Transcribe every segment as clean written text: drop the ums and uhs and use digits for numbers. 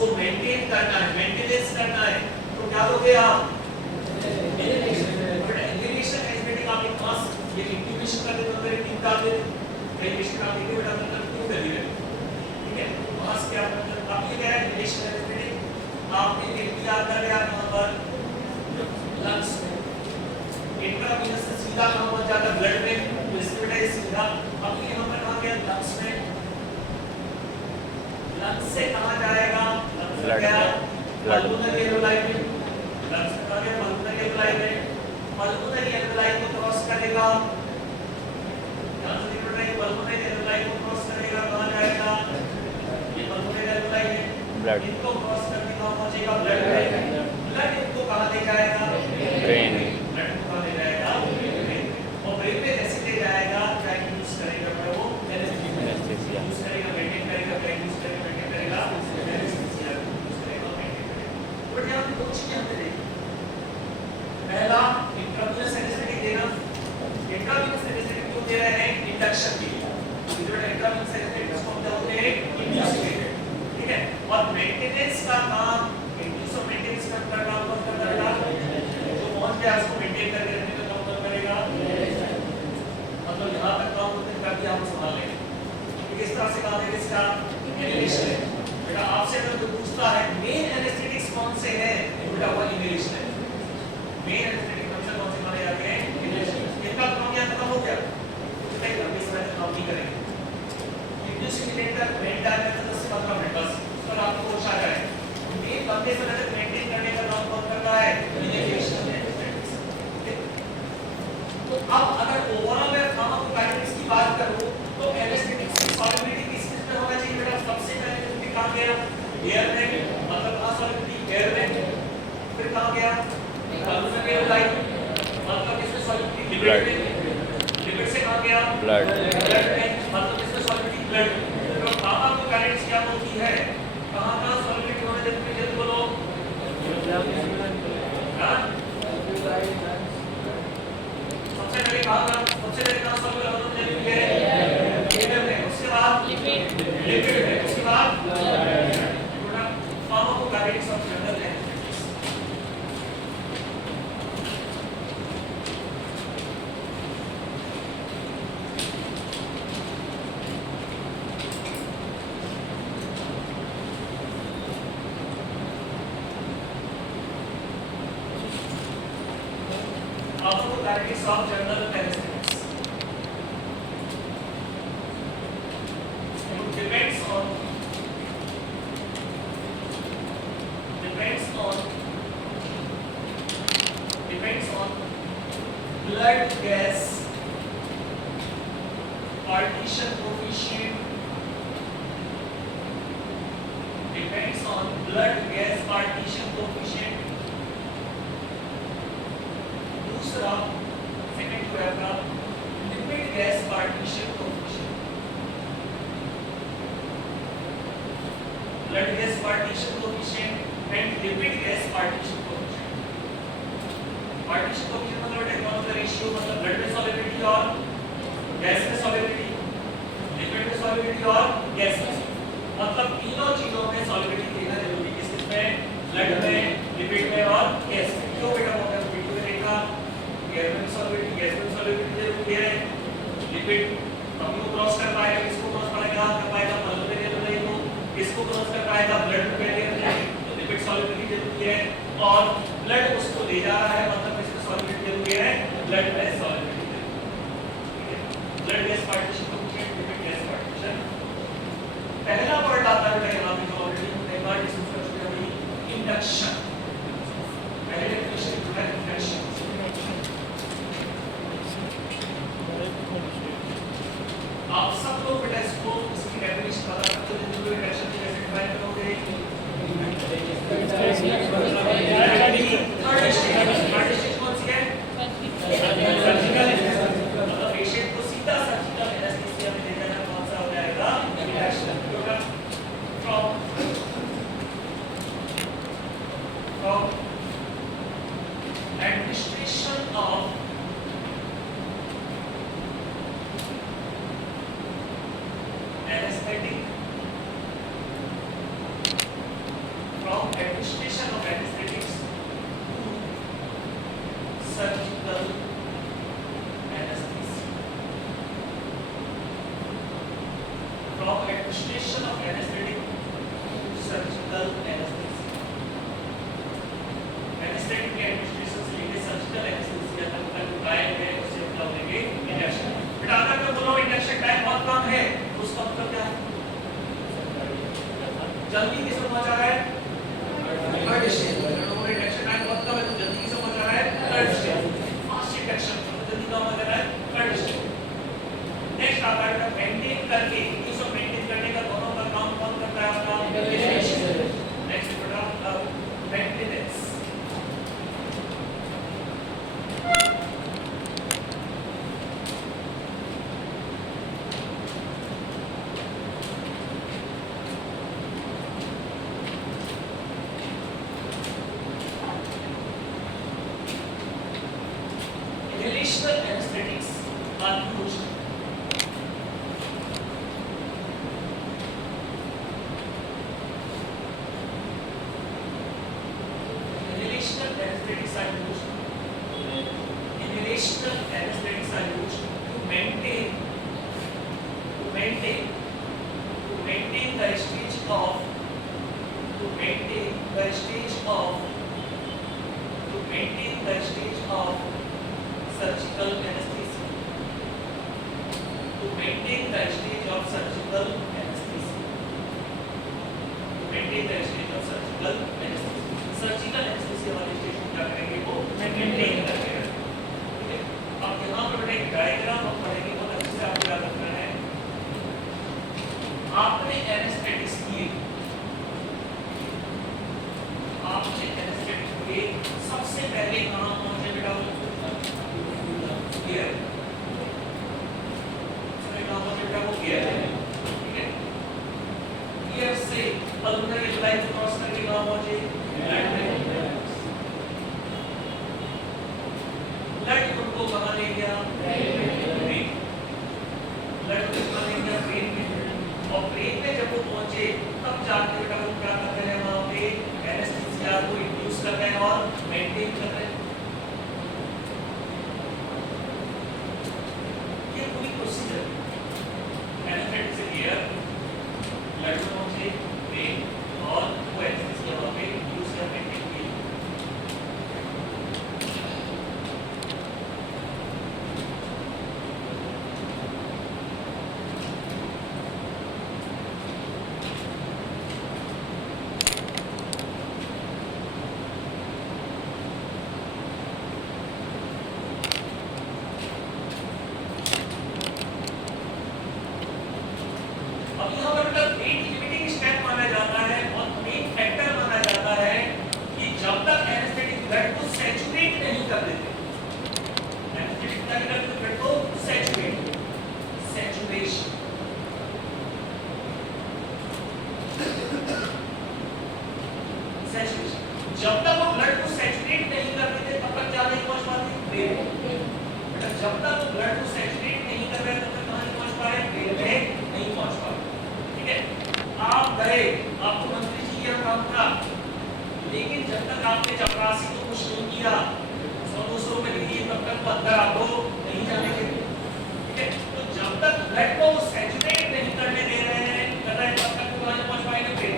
उसको मेंटेन करना है, मेंटेनेंस करना है, तो क्या करोगे आप? एलिमिनेशन एस्टेटिक आप एक मास ये इंक्यूबेशन कर देते हो, मेरे 3 डाल देते एलिमिनेशन आप देखिए बेटा अंदर क्यों कर रही है, ठीक है? मास क्या मतलब आप ये कह रहे हैं एलिमिनेशन एस्टेटिक आपने एक याद कर लिया यहां पर लंग्स में इंट्रावीनस से सीधा कहां पहुंच जाता है? ब्लड में, तो इसमें बेटा ये सीधा अब यहां पर कहां गया? लंग्स में, लंग्स से कहां जाएगा? लंग्स से गया पल्मोनरी एल्वेलाई में, लंग्स से कहां गया? पल्मोनरी एल्वेलाई में, पल्मोनरी एल्वेलाई को क्रॉस करेगा, ध्यान से देखो बेटा ये पल्मोनरी एल्वेलाई को क्रॉस करेगा, कहां जाएगा? ये पल्मोनरी एल्वेलाई है, इनको क्रॉस करके कहां पहुंचेगा? ब्लड में, ब्लड इनको कहां ले जाएगा? ब्रेन, ब्लड को कहां ले जाएगा? ब्रेन, और ब्रेन में जैसे ले जाएगा क्या यूज करेगा बेटा? वो एनेस्थीसिया यूज करेगा, मेंटेन करेगा, क्या यूज करेगा? मेंटेन करेगा, एनेस्थीसिया यूज करेगा, मेंटेन करेगा। बट यहां पे दो चीजें हमने देखी, पहला इंट्रावीनस एनेस्थेटिक देना, इंट्रावीनस एनेस्थेटिक क्यों दे रहे हैं? इंडक्शन के लिए, जो इंट्रावीनस एनेस्थेटिक को हम बोलते हैं इंड्यूसिंग, ठीक है? और मेंटेनेंस का काम, इंड्यूस और मेंटेनेंस का काम कौन करता है? जो पहुंच गया उसको मेंटेन करके रखने का काम कौन करेगा? मतलब यहां तक काम होते हैं ताकि आप संभाल लें, किस तरह से काम है इसका? इनहेलेशन है बेटा। आपसे अगर कोई पूछता है मेन एनेस्थेटिक्स कौन से हैं, बेटा वो इनहेलेशन है। मेन एनेस्थेटिक फंक्शन कौन से माने जाते हैं? इनहेलेशन। इनका काम यहाँ खत्म हो गया, इतने लंबे समय तक काम नहीं करेंगे। इंड्यूसिंग इलेक्टर मेन डायमीटर 10 से 15 मिनट बस, पर आपको होश आ जाए मेन लंबे समय तक मेंटेन करने का काम कौन करता है? इनहेलेशन है। तो अब अगर ओवरऑल मैं फार्माकोकाइनेटिक्स की बात करूं तो एनेस्थेटिक्स की सॉलिबिलिटी किस चीज में होना चाहिए बेटा? सबसे पहले जो दिखा गया एयर में, मतलब कहां सॉलिबिलिटी? एयर में, फिर कहां गया? पल्मोनरी एल्वेलाई, मतलब इसमें सॉलिबिलिटी लिपिड में, लिपिड से कहां गया? ब्लड में, मतलब इसमें सॉलिबिलिटी ब्लड में। तो फार्माकोकाइनेटिक्स क्या होती है? कहां सॉलिबिलिटी होने देती है? जल्दी बोलो। हां सबसे पहले कहां सॉल्यूबल होने देती है? लिपिड में, उसके बाद लिपिड में, उसके बाद थोड़ा फार्माकोकाइनेटिक्स ऑफ जनरल है। Pharmacokinetics of general anesthetics. It depends on blood gas partition coefficient. Depends on blood gas partition coefficient. दूसरा सेकंड जो है आपका lipid gas partition coefficient, blood gas partition coefficient and lipid gas partition coefficient. Partition coefficient मतलब technology का ratio, मतलब blood में solubility और gas में सॉलिबिलिटी, लिपिड में सॉलिबिलिटी और गैस में, मतलब तीनों चीजों में सॉलिबिलिटी देना जरूरी है। किसमें? ब्लड में, लिपिड में और गैस में। क्यों बेटा? मतलब वीडियो में देखा एयर में सॉलिबिलिटी, गैस में सॉलिबिलिटी जरूरी है। लिपिड हमको क्रॉस कर पाएगा, किसको क्रॉस कर पाएगा? पल्मोनरी एल्वेलाई को। किसको क्रॉस कर पाएगा? ब्लड को पहले तो लिपिड सॉलिबिलिटी जरूरी है, और ब्लड उसको ले जा रहा है, मतलब इसमें सॉलिबिलिटी जरूरी है, ब्लड में सॉलिबिलिटी जरूरी है। Blood gas partition coefficient, lipid gas partition. पहला वर्ड आता है बेटा यहां पे जो ऑलरेडी हमने एक बार डिस्कस कर चुके हैं, इंडक्शन। पहले डेफिनेशन है इंडक्शन। आप सब लोग बेटा इसको इसकी डेफिनेशन पता करते हो, जो इंडक्शन को कैसे डिफाइन करोगे? थर्ड स्टेज कौन सी है? सर्जिकल। मतलब पेशेंट को सीधा सर्जिकल एनेस्थीसिया किसमें पहुंचा है? थर्ड स्टेज में। रिडक्शन टाइम बहुत कम है तो जल्दी किसमें पहुंचा है? Third stage. फास्ट रिडक्शन तो जल्दी कम हो जा रहा है थर्ड स्टेज। नेक्स्ट आता है मेंटेन करके, इसको मेंटेन करने का दोनों का काम कौन करता है? आपका नेक्स्ट बेटा maintenance. Inhalational anesthetics are used to maintain the stage of surgical anesthesia. To maintain the stage of surgical anesthesia. Surgical anaesthesia वाले स्टेज में क्या करेंगे? वो मेंटेन करके रखेंगे। ठीक है, अब यहाँ पर बेटा एक डायग्राम हम पढ़ेंगे, बहुत अच्छे से आपको याद रखना है। आपने एनेस्थेटिक्स किए, सबसे पहले कहाँ पहुंचे बेटा? ईयर। कहाँ पहुंचे बेटा? वो ईयर है। ठीक है, ईयर से पल्मोनरी लाइन क्रॉस करके कहाँ पहुंचे? ब्लड में। ब्लड उनको कहाँ ले गया? ब्रेन। ब्लड को कहाँ ले गया? ब्रेन में। और ब्रेन में जब वो पहुंचे तब जाके बेटा वो क्या कर रहे हैं? वहाँ पे एनेस्थीसिया को इंड्यूस कर रहे हैं और मेंटेन कर रहे हैं। ये पूरी प्रोसीजर एनेस्थेटिक से ईयर, ब्लड में पहुंचे, ब्रेन और वो एनेस्थीसिया वहाँ पे इंड्यूस कर मेंटेन किए। अब यहाँ पर बेटा रेट लिमिटिंग स्टेप माना जाता है और मेन फैक्टर माना जाता है कि जब तक एनेस्थेटिक ब्लड को सैचुरेट नहीं कर देते, एनेस्थेटिक ब्लड को सैचुरेट, सैचुरेशन, सैचुरेशन, जब तक वो ब्लड को सैचुरेट नहीं कर देते तब तक क्या नहीं पहुंच पाते? ब्रेन। बेटा जब तक वो ब्लड को सैचुरेट नहीं कर रहे तब तक कहाँ नहीं पहुंच पा रहे? ब्रेन में नहीं पहुंच पा रहे। आप गए, आपको मंत्री जी का काम था, लेकिन जब तक आपने चपरासी को कुछ नहीं किया, 100-200 रुपए दिए, तब तक अंदर आपको नहीं जाने के। ठीक है, तो जब तक ब्लड को सैचुरेट नहीं करने दे रहे हैं, कर रहे हैं, तब तक वो पहुंच पाएंगे ब्रेन।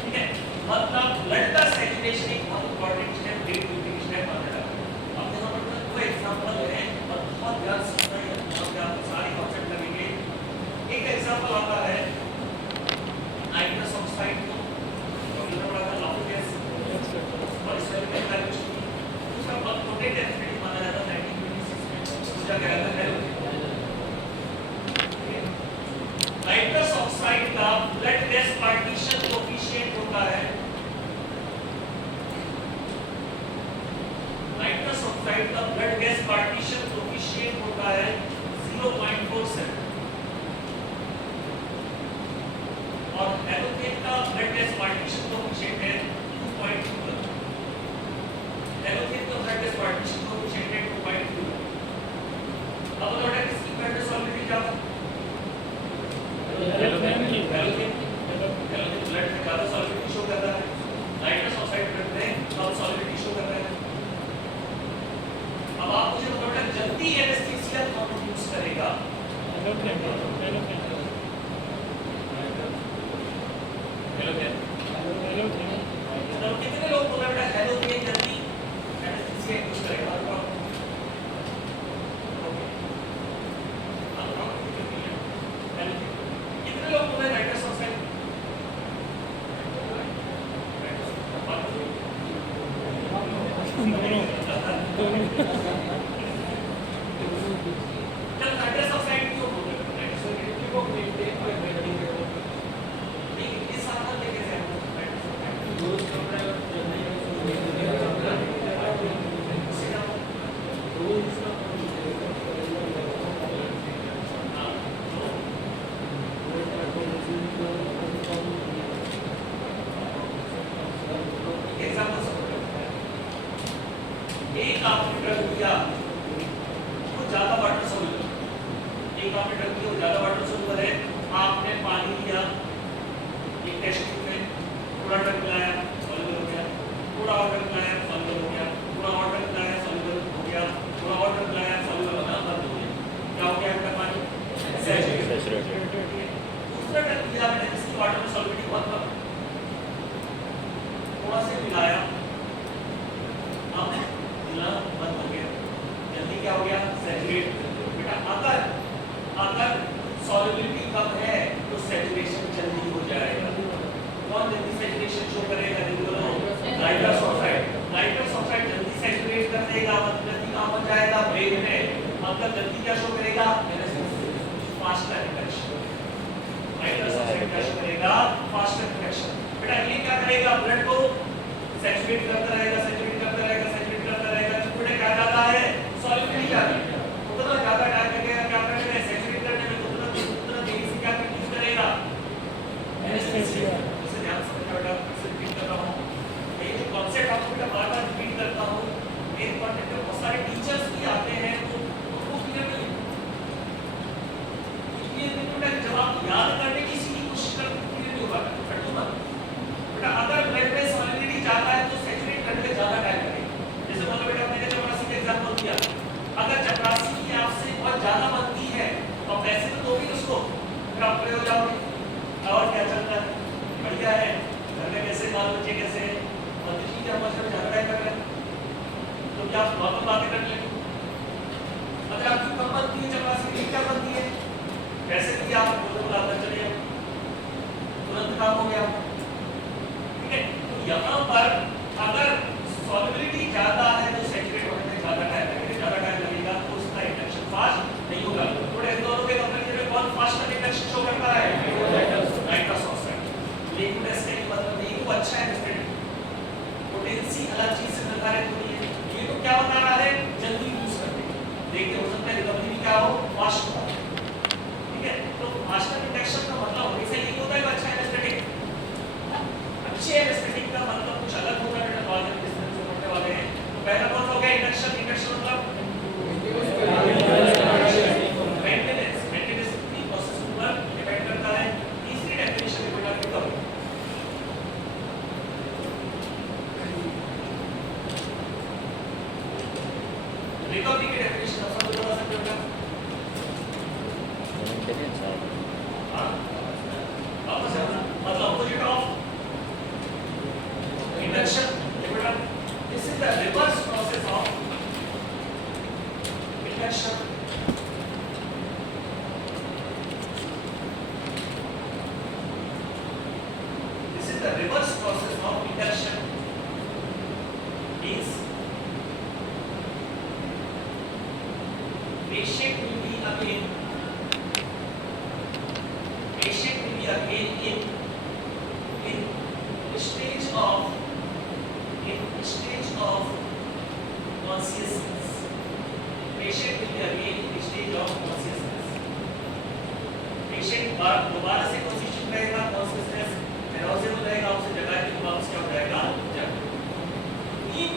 ठीक है, मतलब ब्लड का सैचुरेशन एक बहुत important step, brain limiting step माना जाता है। अब यहाँ पर दो एग्जांपल है और बहुत ध्यान से सुनना है, आपको सारी कॉन्सेप्ट लगेंगे। एक एग्जांपल आता है नाइट्रस ऑक्साइड को डॉक्टर बड़ा था लाफू गैस और इस वाले में कुछ उसका बहुत पोटेंट एनेस्थेटिक माना जाता है 1926 में। उसका क्या रहता है? जब नाइट्रस ऑक्साइड क्यों बोलते हैं नाइट्रस ऑक्साइड को मेंटेन कर मेंटेन करो नहीं इस सामान लेके जाओ नाइट्रस ऑक्साइड यूज कर रहा है एक आपने ड्रग दिया वो ज्यादा वाटर सोल्यूबल एक आपने ड्रग दिया वो ज्यादा वाटर सोल्यूबल है आपने पानी दिया एक टेस्ट ट्यूब में थोड़ा ड्रग मिलाया सोल्यूबल हो गया थोड़ा और ड्रग मिलाया सोल्यूबल हो गया थोड़ा और ड्रग मिलाया सोल्यूबल हो गया थोड़ा और ड्रग मिलाया सोल्यूबल होना बंद हो गया क्या हो गया आपका पानी सैचुरेटेड दूसरा ड्रग दिया आपने जिसकी वाटर में सॉल्युबिलिटी बहुत कम थोड़ा से मिलाया अब बंद हो गया जल्दी क्या हो गया सैचुरेट बेटा अगर सॉल्युबिलिटी कम है तो सैचुरेशन जल्दी हो जाएगा कौन जल्दी सैचुरेशन शो करेगा नाइट्रस ऑक्साइड जल्दी सैचुरेट कर देगा मतलब जल्दी कहां पहुंच जाएगा ब्रेन में मतलब जल्दी क्या शो करेगा फास्टर रिडक्शन नाइट्रस ऑक्साइड क्या शो करेगा फास्टर रिडक्शन बेटा ये क्या करेगा ब्लड को सैचुरेट करता रहेगा क्या ज्यादा है सॉल्युबिलिटी ज्यादा उतना ज्यादा टाइम लगेगा क्या करने में सैचुरेट करने में उतना देरी से क्या यूज करेगा एनेस्थीसिया इसे ध्यान से समझना बेटा इसे रिपीट कर रहा हूं ये जो कांसेप्ट आपको बेटा बार-बार रिपीट करता हूं एक कॉन्टेक्ट में बहुत सारे टीचर्स भी आते हैं तो उनको क्लियर नहीं है इसलिए बेटा जब आप याद करने की कोशिश करते हैं क्लियर नहीं होगा बेटा अगर ब्लड में सॉल्युबिलिटी ज्यादा है तो सैचुरेट करने में ज्यादा टाइम लगेगा जैसे मान लो बेटा मैंने चपरासी का एग्जांपल दिया अगर चपरासी की आपसे बहुत ज्यादा बनती है तो पैसे तो दोगे उसको फिर आप खड़े हो जाओगे और क्या चलता है बढ़िया है घर में कैसे बाल बच्चे कैसे मंत्री जी क्या मौसम झगड़ा कर रहे हैं तो क्या आप नॉर्मल बातें कर लेंगे अगर आपकी कम बनती है चपरासी की क्या बनती है पैसे दिए आप बोलो अंदर चले जाओ तुरंत काम हो गया ठीक है तो यहाँ पर अगर सॉल्युबिलिटी ज्यादा है तो सैचुरेट होने में ज्यादा टाइम लगेगा तो उसका इंडक्शन फास्ट नहीं होगा थोड़े दोनों के कंपैरिजन में कौन फास्ट इंडक्शन शो करता है नाइट्रस ऑक्साइड लिक्विड एसिड मतलब नहीं वो अच्छा है एसिड पोटेंसी अलग चीज से निर्धारित होती है ये तो क्या बता रहा है जल्दी यूज करते हैं देखिए हो सकता है रिकवरी भी क्या हो फास्ट हो ठीक है तो फास्ट इंडक्शन का मतलब हमेशा यही होता है अच्छा एनेस्थेटिक अच्छे एनेस्थेटिक का मतलब कुछ अलग होता है बेटा बाद में वाले हैं तो पहला कौन हो गया इंडक्शन मतलब मेंटेनेंस की प्रोसेस पर डिपेंड करता है तीसरी डेफिनेशन है बेटा रिकवरी की डेफिनेशन आप सब बता सकते हो बेटा मेंटेनेंस हां मतलब अपोजिट ऑफ इंडक्शन बेटा This is the reverse process of induction. This is the reverse process of induction. Means patient will be again in stage of consciousness. Patient will be again in stage of consciousness. Patient दोबारा से conscious रहेगा, consciousness arousal रहेगा, उसे जगह के वापस क्या हो जाएगा जब तीन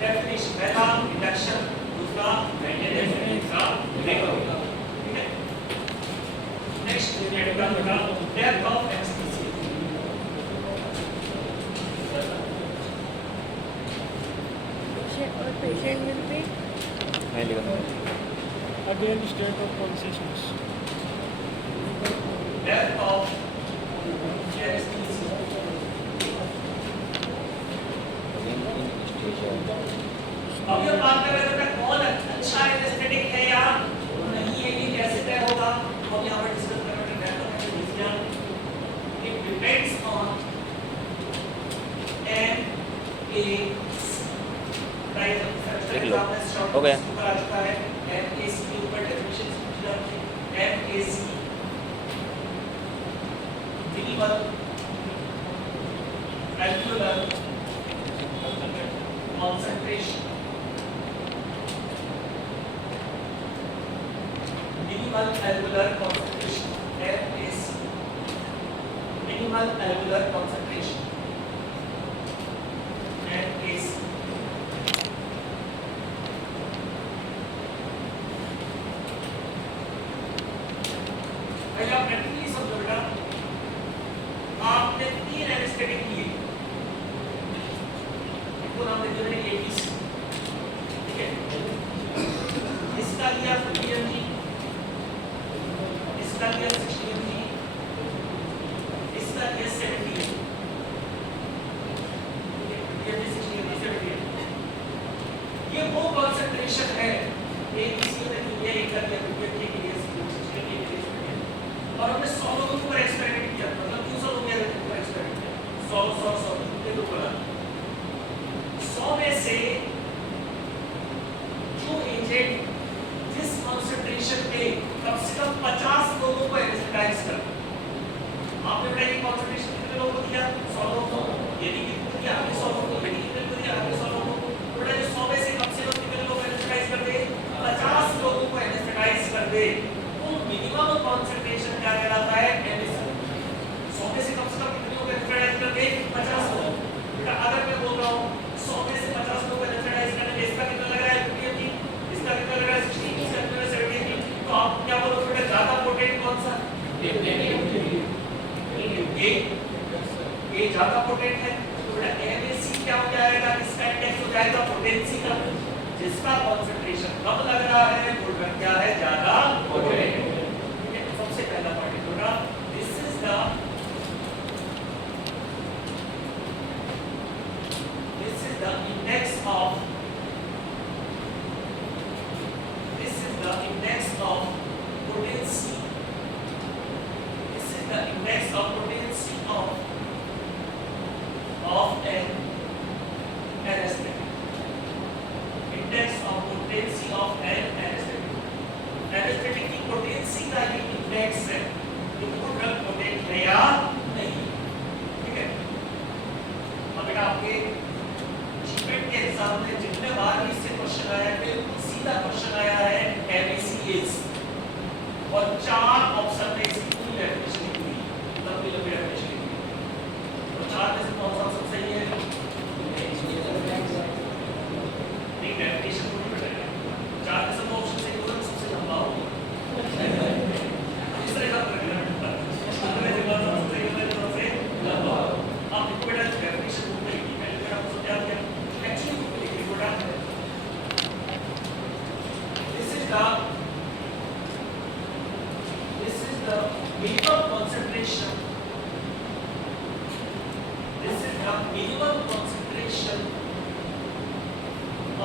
डेफिनेशन पहला इंडक्शन दूसरा मेंटेनेंस तीसरा रिकवरी ठीक है नेक्स्ट डेप्थ ऑफ एनेस्थीसिया और patient will be again state of consciousness. Death of anesthesia. अब ये बात कर रहे थे कौन अच्छा एनेस्थेटिक है या नहीं है ये कैसे तय होगा तो हम यहाँ पर डिस्कस कर रहे हैं death of anaesthesia it depends on an a type of लिख लो हो गया। ऊपर आ चुका है MAC के ऊपर definition MAC minimal एल्वेओलर concentration minimal alveolar concentration MAC minimal alveolar concentration MAC पहले आप प्रैक्टिकली समझो बेटा आपने 3 एनेस्थेटिक लिए इनको नाम दे दिया ABC ठीक है इसका लिया 50 mg इसका लिया 60 mg इसका लिया 70 mg ये वो कंसंट्रेशन है ABC ने लिया एक का लिया 50 mg के लिए 60 mg के लिए और हमने 100 लोगों के ऊपर एक्सपेरिमेंट किया मतलब 200 लोगों के ऊपर एक्सपेरिमेंट किया 100 के ऊपर 100 में से जो एजेंट जिस कंसंट्रेशन पे कम से कम 50 लोगों को एनेस्थेटाइज कर आपने बताया कि कंसंट्रेशन कितने लोगों को दिया 100 लोगों को यदि कितने दिया आपने 100 लोगों को यदि कितने को दिया आपने 100 लोगों को तो जो 100 में से कम से कम कितने लोगों को एनेस्थेटाइज कर दे 50 लोगों को एनेस्थेटाइज कर दे तो मिनिमम कंसंट्रेशन क्या कहलाता है MAC 100 में से कम कितने लोगों को एनेस्थेटाइज कर दे 50 लोग बेटा अगर मैं बोल रहा हूं 100 में से 50 लोगों को एनेस्थेटाइज करने में इसका कितना लग रहा है 50 mg इसका कितना लग रहा है 60 इसका कितना 70 mg तो आप क्या बोलोगे बेटा ज्यादा पोटेंट कौन सा ये ज्यादा पोटेंट है तो बेटा MAC क्या हो जाएगा इसका इंडेक्स हो जाएगा पोटेंसी का जिसका कंसंट्रेशन कम लग रहा है वो ड्रग क्या है ज्यादा पोटेंट ठीक है सबसे पहला पॉइंट बेटा this is the index of potency of an anesthetic anesthetic की potency का ये index है कि वो ड्रग पोटेंट है या नहीं ठीक है अब बेटा आपके जीपेट के एग्जाम में जितने बार भी इससे क्वेश्चन आया है बिल्कुल सीधा क्वेश्चन आया है MAC is और 4 ऑप्शन में इसकी पूरी डेफिनेशन लिखी हुई लंबी डेफिनेशन लिखी हुई तो 4 में से कौन सा ऑप्शन सही है नहीं डेफिनेशन पूरी बताएगा 4 में से दो ऑप्शन सही होगा सबसे लंबा होगा इस तरह का प्रक्रिया होता है अगले जगह सबसे सही होगा सबसे लंबा आप इनको बेटा डेफिनेशन बुक में लिखिए पहले मैं आपको समझा दिया एक्चुअली बुक में लिखिए बेटा this is the minimum concentration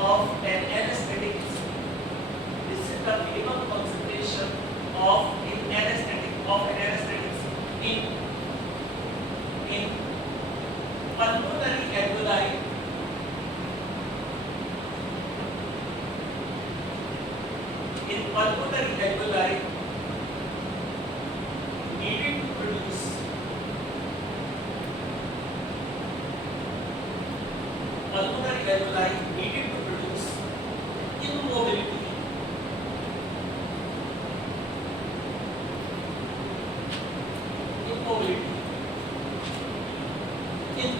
of an anesthetic in pulmonary alveoli needed to produce immobility in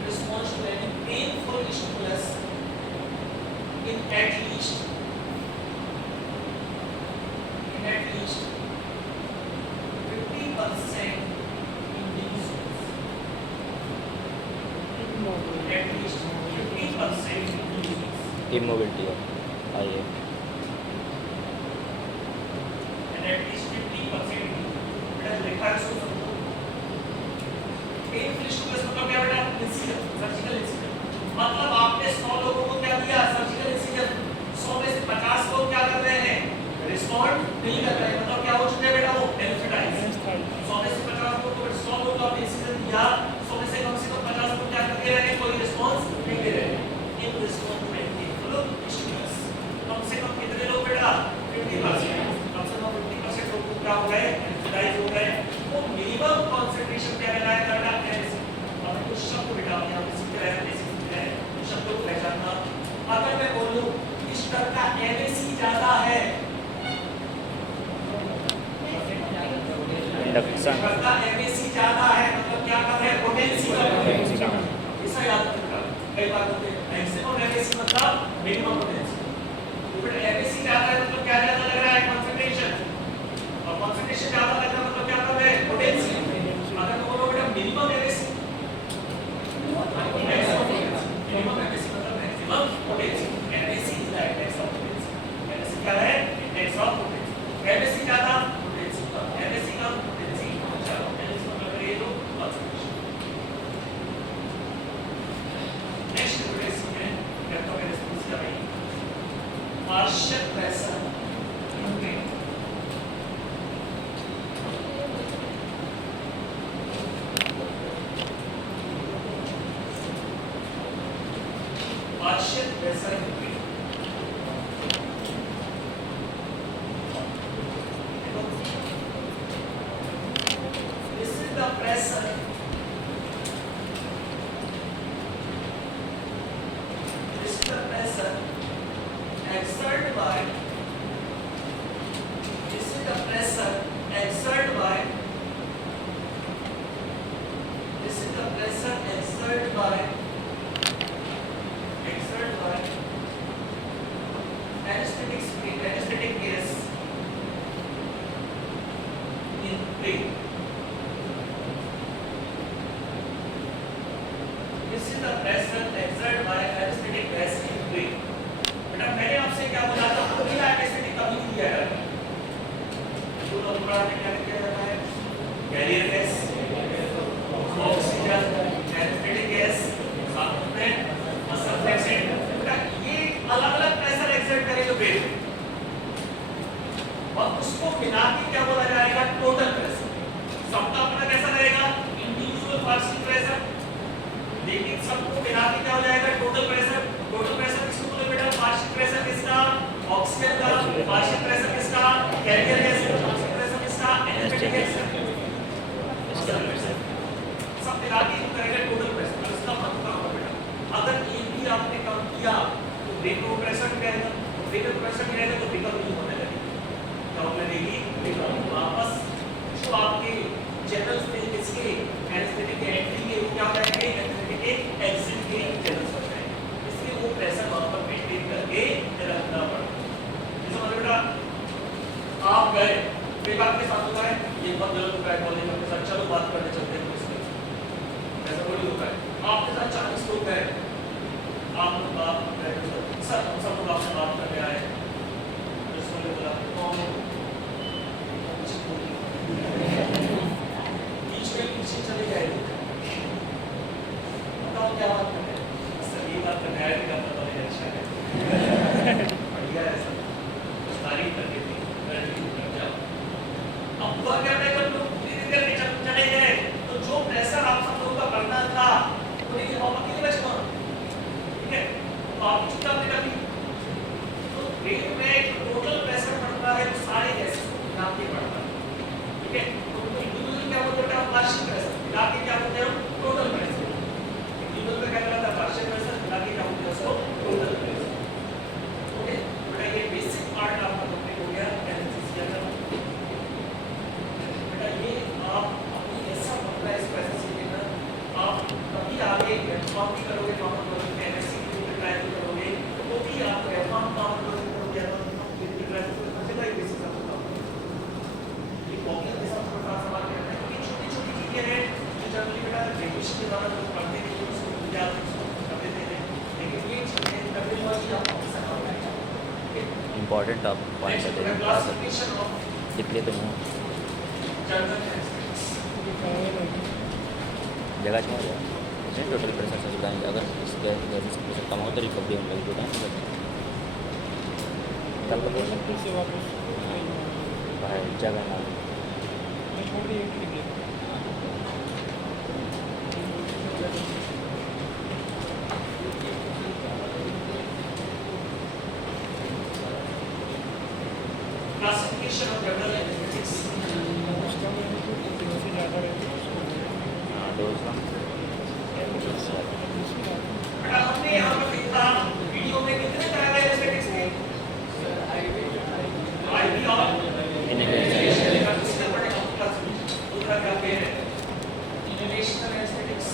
response to any painful stimulus in at least 50% individuals. At least 50% individuals. immobility आइए And at least 50% बेटा लिखा है इसको समझो painful stimulus मतलब क्या बेटा incision surgical incision मतलब आपने 100 लोगों को क्या दिया सर्जिकल इंसिजन 100 में से कई बार होते हैं मैक्सिमम एफएसी मतलब मिनिमम पोटेंशियल तो बेटा एफएसी ज्यादा है मतलब क्या ज्यादा लग रहा है कंसंट्रेशन और कंसंट्रेशन ज्यादा लग रहा है मतलब क्या मतलब है पोटेंशियल अगर तुम बोलो बेटा मिनिमम एफएसी मिनिमम एफएसी मतलब maximum potential FAC is the index of potential FAC क्या है इंडेक्स ऑफ पोटेंशियल एफएसी ज्यादा पोटेंशियल कम एफएसी कम पोटेंशियल ज्यादा एफएसी मतलब ये दो कंसंट्रेशन नेक्स्ट पोटेंशियल में करता है रेस्पॉन्स क्या भाई partial pressure in partial pressure increase. This is the pressure. This is the pressure exerted by. This is the pressure exerted by. This is the pressure exerted by. Anesthetic gas in brain. This is the pressure exerted by anesthetic gas in brain. बेटा मैंने आपसे क्या बोला था अगला anaesthetic कभी नहीं दिया जाता तो थोड़ा क्या किया जाता है carrier gas oxygen anaesthetic gas साथ में सल्फेक्सेंट अलग-अलग प्रेशर एक्सर्ट करेंगे ब्रेन और उसको मिला के क्या बोला जाएगा टोटल प्रेशर सबका अपना कैसा रहेगा इंडिविजुअल पार्शियल प्रेशर लेकिन सबको मिला के क्या हो जाएगा टोटल प्रेशर किसको बोले बेटा पार्शियल प्रेशर किसका ऑक्सीजन का पार्शियल प्रेशर किसका कैरियर गैस का पार्शियल प्रेशर किसका एनेस्थेटिक गैस सब मिला के करेगा टोटल प्रेशर इसका मतलब होगा बेटा अगर एक भी आपने कम किया ब्रेन को प्रेशर मिलेगा ब्रेन को प्रेशर मिलेगा तो पिकअप नहीं होने लगेगी क्या होने लगेगी पिकअप वापस जो आपके चैनल्स थे इसके एनेस्थेटिक के एंट्री के वो क्या हो जाएंगे एनेस्थेटिक के एग्जिट के चैनल्स हो जाएंगे इसलिए वो प्रेशर वहां पर मेंटेन करके रखना पड़ता है जैसे मतलब बेटा आप गए फिर आपके साथ होता है ये बहुत गलत होता है कॉलेज में साथ चलो बात करने चलते हैं पुलिस ऐसा थोड़ी होता है आपके साथ 40 लोग गए आप लोग बात सर हम सब लोग आपसे बात करने आए जिसने बोला कौन बीच में पीछे चले गए बताओ क्या बात करने सर ये बात करने आए थे क्या पता नहीं अच्छा है बढ़िया है सर तारीफ करके थी कर जाओ अब हुआ क्या है जब लोग धीरे धीरे चले गए तो जो प्रेशर आप सब लोगों का बढ़ना था वो नहीं हम अकेले बच गए ठीक है आप चुपचाप निकल गई तो ब्रेन में टोटल प्रेशर बढ़ता है तो सारे गैसेस को मिला के बढ़ता है ठीक है तो इंडिविजुअल क्या बोलते हैं पार्शियल प्रेशर मिला के क्या बोलते हैं टोटल प्रेशर इंडिविजुअल में क्या कहलाता है पार्शियल प्रेशर मिला के क्या बोलते हैं उसको टोटल प्रेशर ओके बेटा ये बेसिक पार्ट आपका कंप्लीट हो गया एनेस्थीसिया का बेटा ये आप अपनी ऐसा बनता है इस प्रेशर से लेना आप कभी आगे एडवांस भी करोगे नॉर्मल करोगे एनएससी ट्राई करोगे तो भी आप एडवांस काम करोगे या तो फिर ट्राई करोगे तो बेसिस आप ये मौके के साथ थोड़ा सवाल करना है कि छोटी-छोटी चीजें हैं जो जनरली बेटा ग्रेजुएशन के दौरान लोग पढ़ते थे उसको या करते थे लेकिन ये चीजें कभी भी आप सवाल करेंगे इम्पोर्टेंट आप पॉइंट है क्लासिफिकेशन ऑफ इसलिए तो हूँ जनरल जगह छोड़ दिया टोटल प्रेशर से बताएंगे अगर इस गैस प्रेशर कम हो तो रिकवरी होने लगी बताएंगे कल को फिर से वापस भाई जगह ना मैं छोड़ दिया कि नहीं क्लासिफिकेशन ऑफ जनरल एनेस्थेटिक्स उसका में तो ज़्यादा रहती है उसको डोज का बेटा हमने यहाँ पर देखा वीडियो में कितने तरह के एनेस्थेटिक्स थे आईवी और दूसरा क्या पेयर है inhalational anaesthetics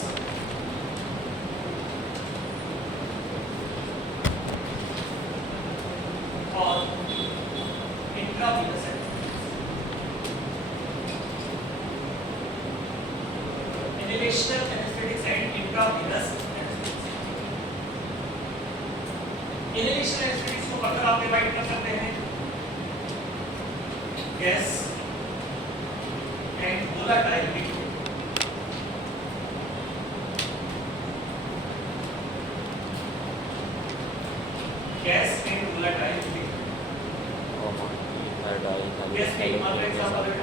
inhalational anaesthetics and intravenous anaesthetics. Inhalational anaesthetics को पढ़कर आप डिवाइड कर सकते हैं gas and volatile liquid. Gas and volatile liquid. Gas का एक एग्जांपल है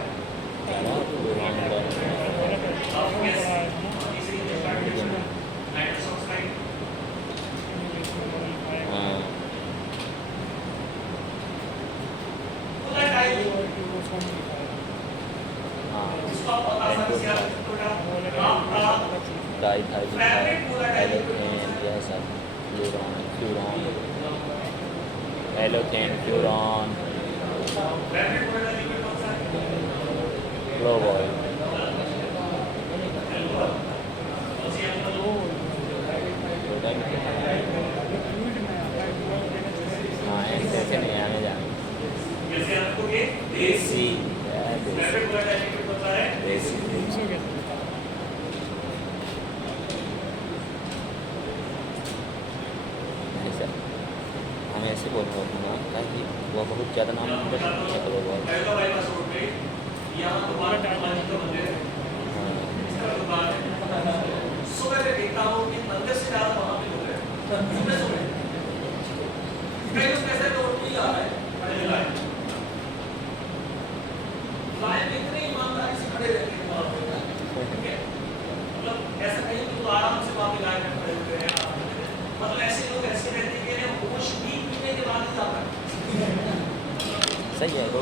ऑफ गैस तीसरी इंटरप्रिटेशन नाइट्रस ऑक्साइड। वोलेटाइल इसको आप आसानी से याद रख सकते हो। आपका फैब्रिक वोलेटाइल एलोथेन, फ्यूरॉन, फैब्रिक वोलेटाइल लिक्विड कौन सा है? क्लोव ऑयल, हाँ ऐसे नहीं आने जाने कैसे याद रखोगे? देसी। देसी फैब्रिक वोलेटाइल लिक्विड कौन सा है? देसी। ऐसा हम ऐसे बोल रहे हैं ना ताकि वो बहुत ज़्यादा नाम नहीं कर सकते क्लोव ऑयल। पहला बाईपास रोड पे यहाँ दुकान हनुमान जी का मंदिर है, इसका दुकान है। सुबह मैं देखता हूँ कि मंदिर से ज़्यादा वहाँ पे लोग हैं। सुबह सुबह कई लोग कैसे तो उठ ही आ रहे हैं, खड़े हो गए। लाइन में इतने ईमानदारी से खड़े रहते हैं वहाँ पे, ठीक है? मतलब ऐसा कहीं तो आराम से वहाँ पे लाइन में खड़े होते हैं। मतलब ऐसे लोग ऐसे रहते हैं कि होश भी पीने के बाद ही जाता है। सही है वो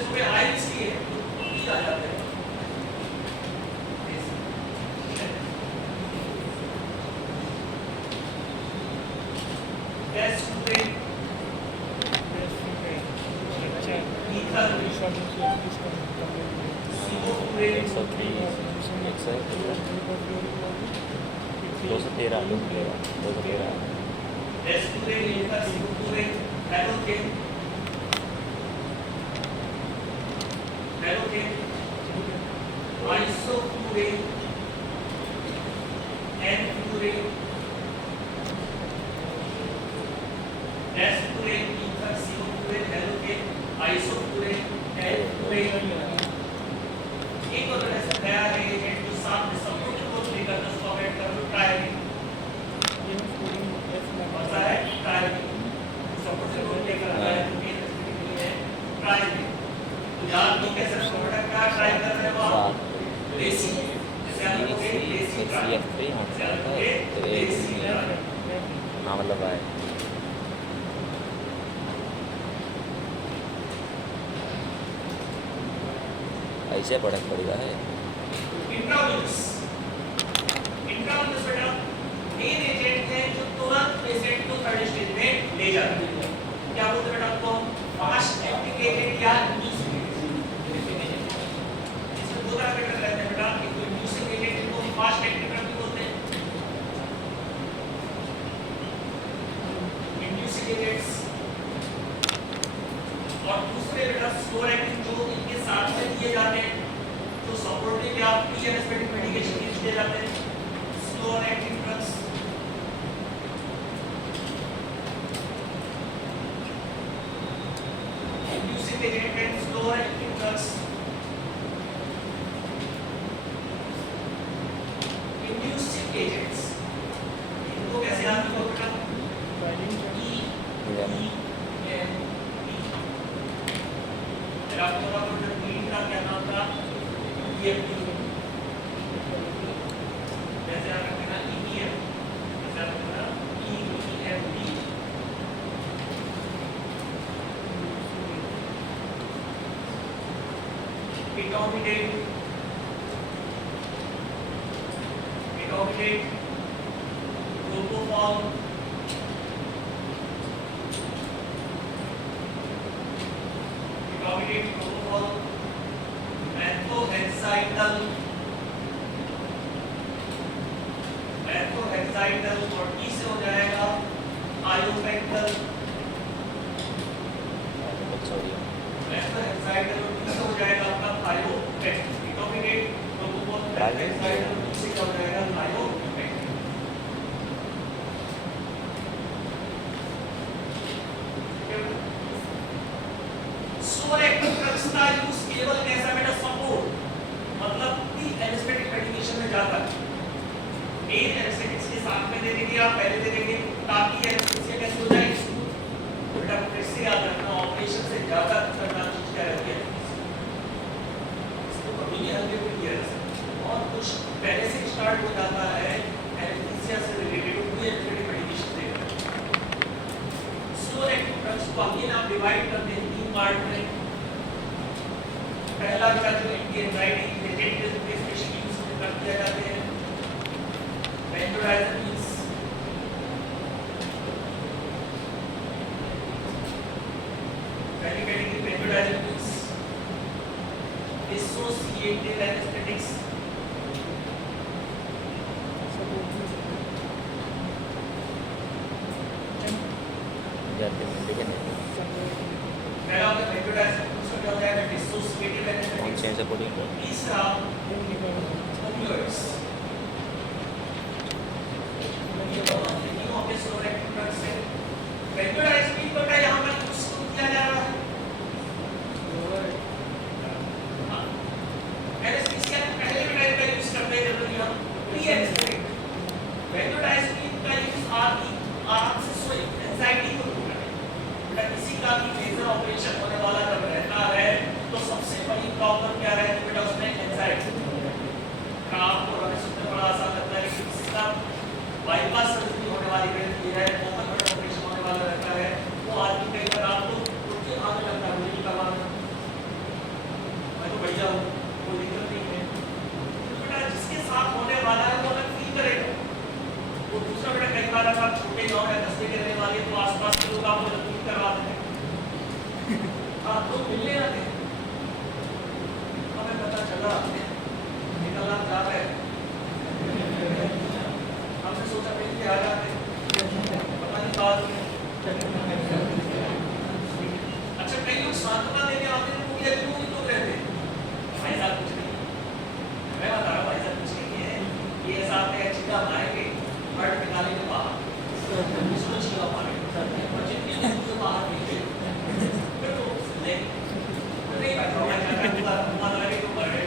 सुबह आए इसलिए पी आ जाते हैं। Gas train ether CO train 213 gas train ether CO train halothane isoflurane enflurane desflurane ether sevoflurane halothane isoflurane enflurane. एक और ऐसा नया एजेंट जो साथ में सपोर्टिव को लेकर 10 को ऐड कर दो ट्रायलिन। कौन सा है? ट्रायलिन। सपोर्टिव को लेकर आया है ट्रायलिन। तो यार लोग कैसे प्रोडक्ट का ट्राई कर रहे हो आप? देसी। जैसे आप लोग देसी CF3 होता है तो देसी हाँ मतलब है ऐसे प्रोडक्ट पड़ेगा है। इंट्रावेनस बेटा मेन एजेंट है जो तुरंत पेशेंट को थर्ड स्टेज में ले जाता है। क्या बोलते हैं बेटा आपको? फास्ट एक्टिंग एजेंट या इंड्यूसिंग एजेंट। इसमें दो तरह के रहते हैं बेटा, एक तो इंड्यूसिंग एजेंट को फास्ट एक्टिंग ड्रग बोलते हैं। इंड्यूसिंग एजेंट्स और दूसरे बेटा स्लो एक्टिंग जो इनके साथ में दिए जाते हैं, जो सपोर्टिव या प्री एनेस्थेटिक मेडिकेशन दिए जाते हैं, slow acting drugs. Inducing agent and slow acting drugs. Inducing agents इनको कैसे याद रखो बेटा? आपको पता है मीन का क्या नाम था? EMP। जैसे आप रखना EPM, जैसे आप रखना EMP। Etomidape, propofol, methohexyl और E से हो जाएगा आयोपेक्टल। methohexyl और E से हो जाएगा आपका आयोपेक्टल। Etomidape, propofol, methohexyl इसका यूज केवल कैसा बेटा सपोर्ट, मतलब कि एनेस्थेटिक मेडिकेशन में जाकर एन एनेस्थेटिक्स के साथ में दे देंगे आप, पहले दे देंगे ताकि एनेस्थेसिया कैसे हो जाए स्मूथ। बेटा फिर से याद रखना ऑपरेशन से ज्यादा खतरनाक चीज क्या रहती है, इसको कभी नहीं हल्के में किया जा सकता और कुछ पहले से स्टार्ट हो जाता है एनेस्थेसिया से रिलेटेड कोई एनेस्थेटिक मेडिकेशन देगा। स्लो एक्टिव ड्रग्स को अगेन आप डिवाइड करते हैं 3 पार्ट में। पहला बेटा जो एंटी एंजाइटी एजेंट के स्पेशली यूज कर दिया जाते हैं बेंजोडाइजेपिन्स, पहली कैटेगरी बेंजोडाइजेपिन्स, डिसोसिएटिव एनेस्थेटिक्स, पहला होता है बेंजोडाइजेपिन्स का क्या होता है डिसोसिएटिव एनेस्थेटिक्स, सपोर्टिंग तीसरा ओपियोइड्स, ये तीनों ऑफ स्लो एक्टिव ड्रग्स है। बेंजोडाइजेपिन का यहाँ पर यूज किया जा रहा है एनेस्थीसिया के पहले भी टाइप का यूज करते हैं जनरली हम प्री एनेस्थेटिक। बेंजोडाइजेपिन का यूज आराम से सोए एंजाइटी को दूर करने, बेटा किसी का भी मेजर ऑपरेशन होने वाला जब रहता है तो सबसे बड़ी प्रॉब्लम क्या रहती है बेटा उसमें एंजाइटी। काम को रखने से बड़ा आसान लगता है कि किसी का बाईपास सर्जरी होने वाली रहती है, ओपन हार्ट ऑपरेशन होने वाला रहता है, वो आदमी कई बार आपको उनके आने लगता है मुझे नहीं करवाना, मैं तो बढ़ जाऊँ, कोई दिक्कत नहीं है। तो बेटा जिसके साथ होने वाला है वो अलग फील करेगा। वो दूसरा बेटा कई बार अगर आप छोटे गाँव या कस्बे के रहने वाले तो आसपास के लोग आपको फील करवा देते हैं, आप लोग मिलने आते हैं, हमें पता चला निकलना जा रहा है, हमने सोचा कहीं से आ जाते, पता नहीं बात में। अच्छा कई लोग सांत्वना देने आते हैं, वो भी लोग रहते हैं, भाई साहब कुछ नहीं, मैं बता रहा हूँ भाई साहब कुछ नहीं है, ये ऐसा आपने चिल्ला मारेंगे बर्ड निकालेंगे बाहर, इसको चिल्ला मारेंगे और जितने लोग बाहर निकले फिर तो नहीं बैठा हुआ है तो मर गए।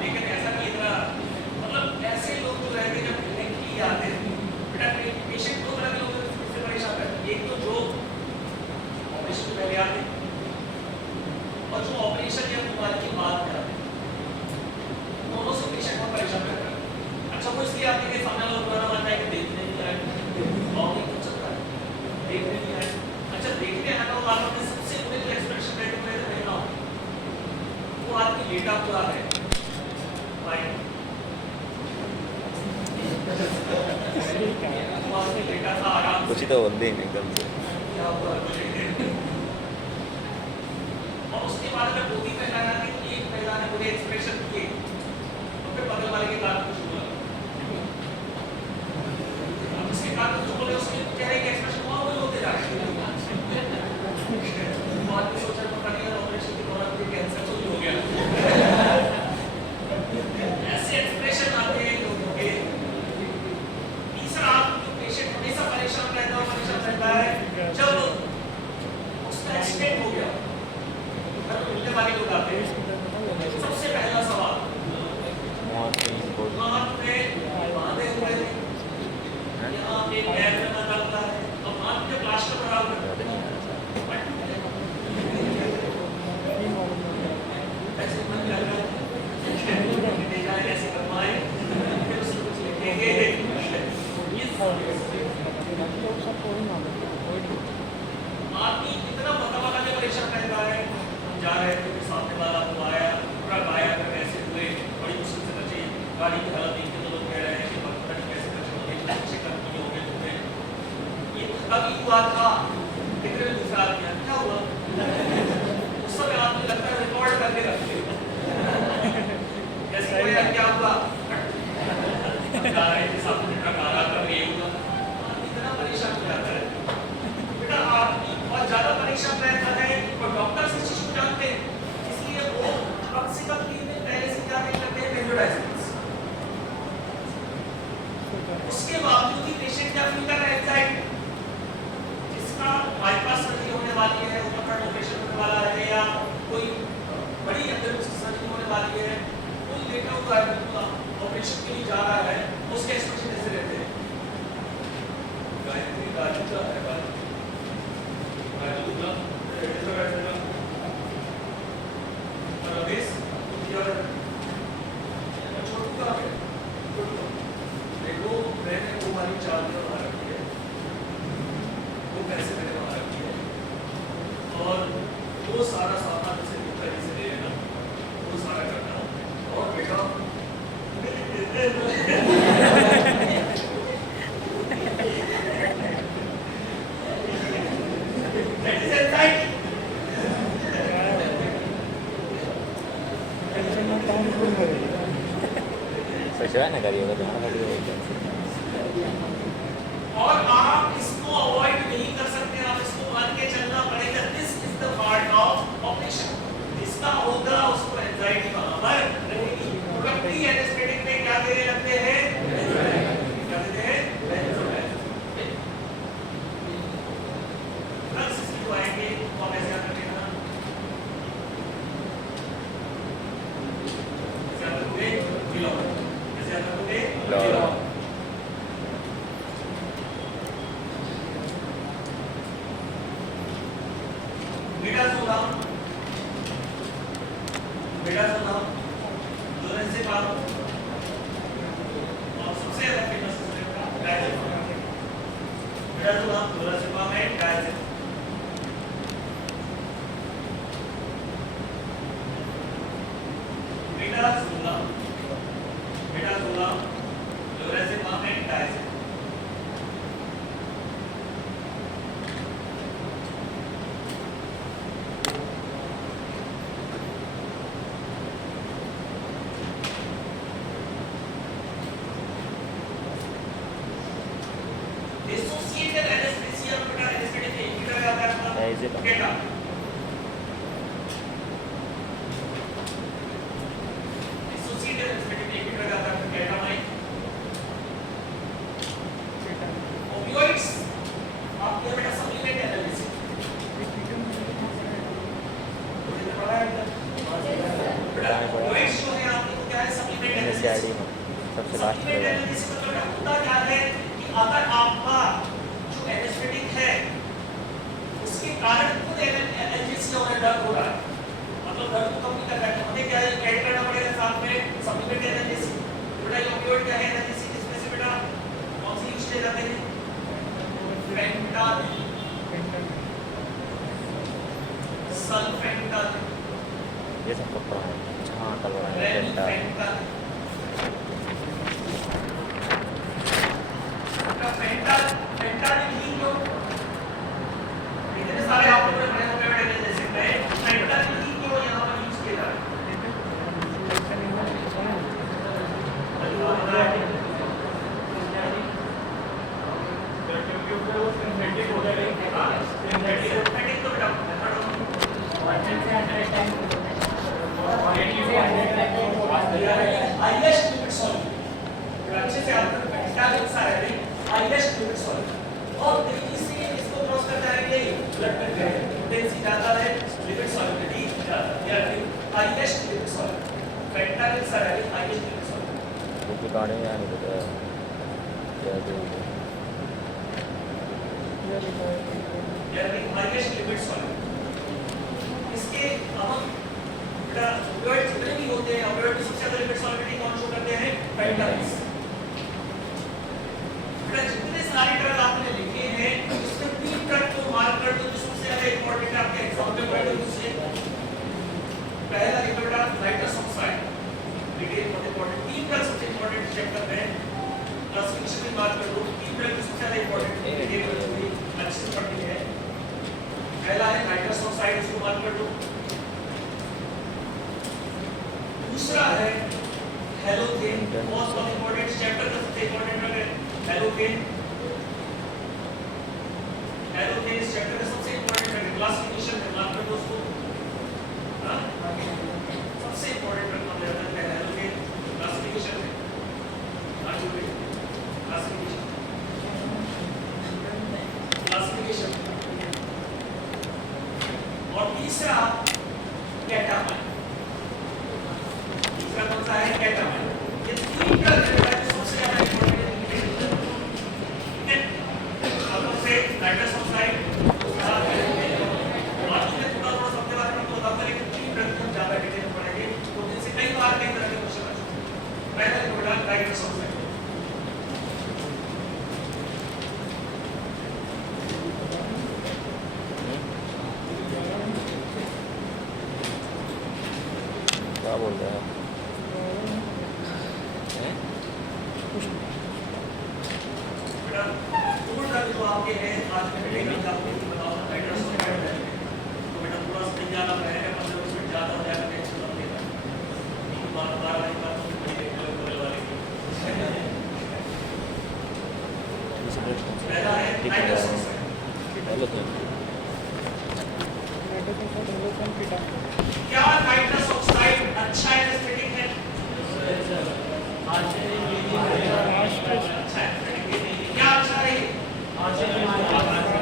लेकिन ऐसा नहीं इतना, मतलब ऐसे लोग जो रहते हैं जब क्लिनिक के लिए आते हैं बेटा पेशेंट दो तरह के लोग इससे परेशान करते हैं, एक तो जो ऑपरेशन से पहले आते हैं और जो ऑपरेशन या बीमारी के बाद में आते हैं, दोनों से पेशेंट बहुत परेशान करता है। अच्छा वो इसलिए आते हैं कि सामने वाला पुराना मानता है कि देखने नहीं आए और नहीं कुछ चलता है, देखने नहीं आए। अच्छा देखने आने वालों में सबसे बड़े जो एक्सप्रेशन रहते हैं रहना वो आदमी लेटा हुआ है फाइन, वो आदमी लेटा था आराम कुछ से तो बोल देंगे एकदम से। और उसके बाद अगर 2-3 पहला आने एक पहला ने पूरे एक्सप्रेशन किए तो फिर बगल वाले के कारण कुछ हुआ, अब उसके कारण जो बोले उसके चेहरे के एक्सप्रेशन वहाँ होते जा रहे हैं। बहुत सोचा पता नहीं ऑपरेशन के दौरान कोई कैंसर तो नहीं हो गया, ऐसे एक्सप्रेशन आते हैं लोगों के। तीसरा जो पेशेंट हमेशा परेशान रहता है जब उसका एक्सीडेंट हो गया, घर में मिलने वाले लोग आते हैं, सबसे पहला सवाल हाथ में बांधे हुए यहाँ पे पैर में लगता है, अब हाथ में प्लास्टर भरा हुआ है ऐसे मन कर रहा है देखा है ऐसे करवाए फिर उसको कुछ लिखेंगे आदमी इतना बता के परेशान रहता है। हम जा रहे थे सामने वाला तो आया पूरा गाया कर ऐसे हुए, बड़ी मुश्किल से बचे, गाड़ी की हालत देख के तो लोग कह रहे हैं कि पता नहीं कैसे बचे होंगे, अच्छे कर्म नहीं होंगे तुम्हें, ये तभी हुआ था। कितने में दूसरा आदमी क्या हुआ उस समय आदमी लगता है रिकॉर्ड करके रखते जैसे कोई क्या हुआ जा रहे थे सामने ट्रक आ रहा था, ये हुआ, इतना परेशान हो जाता है बेटा आदमी बहुत ज्यादा परेशान रहता है और डॉक्टर इस चीज को जानते हैं, इसलिए वो कम से कम 3 दिन पहले से क्या नहीं करते हैं बेंजोडाइजेपिन्स। उसके बावजूद भी पेशेंट क्या फील कर रहा है एंजाइटी, जिसका बाईपास सर्जरी होने वाली है, ओपन हार्ट ऑपरेशन होने वाला है या जो चार्ज वहाँ रखी है वो पैसे मैंने वहाँ रखी है, और वो सारा सामान उसे दुकानी से ले लेना, वो सारा करना। और बेटा that is anxiety. टेंशन में काम कौन करेगा? सच ना करिएगा तुम्हारा वीडियो और आप इसको अवॉइड नहीं कर सकते, आप इसको मान के चलना पड़ेगा। This is the part of operation. इसका होगा उसको एंजाइटी वहां पर रहेगी। प्रोडक्टली एनेस्थेटिक में क्या देने लगते हैं? क्या देते हैं? ड्रग्स इसमें जो आएंगे वो आप ऐसे याद रखिएगा, ऐसे याद रखोगे बिलो, ऐसे याद रखोगे बिलो। Midazolam, lorazepam, और सबसे ज्यादा फेमस है digestive. Midazolam, lorazepam and digestive. Midazolam, lorazepam and digestive. Dissociative anesthesia बेटा एनेस्थेटिक में एक तरह आता है अपना डायजेस्टिव। केटा। Dissociative anesthetic में एक तरह आता है केटामाइन। Opioids आपके बेटा सप्लीमेंट एनालिसिस मुझे पता है बेटा opioids जो है आपके को क्या है? Supplement analysis. एनएसआईडी में सबसे लास्ट सप्लीमेंट में एनालिसिस मतलब होता क्या है कि अगर आपका जो एनेस्थेटिक है उसके कारण खुद एनाल्जेसिया होने दर्द हो रहा है, मतलब दर्द को कम नहीं कर रहा है, हमें क्या है ऐड करना पड़ेगा साथ में सप्लीमेंट एनाल्जेसिया। बेटा ये ऑपियोइड क्या है एनाल्जेसिया? इसमें से बेटा कौन सी यूज किए जाते हैं? फेंटानिल, सल्फेंटानिल, ये सब पढ़ा है। हाँ कल पढ़ा है डेल्टा रेनिफेंटानिल। फेंटानिल ही क्यों? इतने सारे आपको बड़े ऑपियोइड एनाल्जेसिक में फेंटानिल ही क्यों यहाँ पर यूज किया जा रहा है? कुछ गाने में नहीं पता क्या जो इसके हम बेटा ऑपियोइड जितने भी होते हैं ऑपियोइड में सबसे ज्यादा लिपिड सॉल्युबिलिटी कौन शो करते हैं? फेंटानिल। बेटा जितने सारे ड्रग आपने लिखे हैं उसमें 3 ड्रग को मार्क कर दो जो सबसे ज्यादा इंपॉर्टेंट है आपके एग्जाम में पढ़ लो उससे। पहला लिखो बेटा नाइट्रस ऑक्साइड, ये बहुत इंपॉर्टेंट। 3 ड्रग सबसे इंपॉर्टेंट चेक करते हैं, क्लासिफिकेशन में मार्क कर दो 3 ड्रग सबसे ज्यादा इंपॉर्टेंट है, ये अच्छे से पढ़नी है। पहला है नाइट्रस ऑक्साइड, इसको मार्क कर दो। दूसरा है halothane, most of important chapter का सबसे इंपॉर्टेंट ड्रग है हेलोथेन। हेलोथेन इस चैप्टर का सबसे इंपॉर्टेंट ड्रग है, क्लासिफिकेशन में मार्क कर दो उसको। हां सबसे इंपॉर्टेंट ड्रग माना जाता है हेलोथेन क्लासिफिकेशन में। आगे क्लासिफिकेशन और तीसरा केटामाइन। तीसरा कौन सा है? केटामाइन। ये 3 ड्रग है जो सबसे ज्यादा इंपॉर्टेंट है। क्या बोल रहा है हैं? बेटा टूल ड्रग जो आपके हैं आज के मेडिकल का आपको बताओ हाइड्रोक्साइड है तो बेटा पूरा तैयार आप रहेगा 15 मिनट ज़्यादा हो जाएगा टेंशन मत लेना एक बार वाली बात तो बड़ी लेवल वाले की पहला है ठीक है हाइड्रोक्साइड डेवलपमेंट क्या नाइट्रस ऑक्साइड अच्छा एनेस्थेटिक है अच्छा है क्या अच्छा है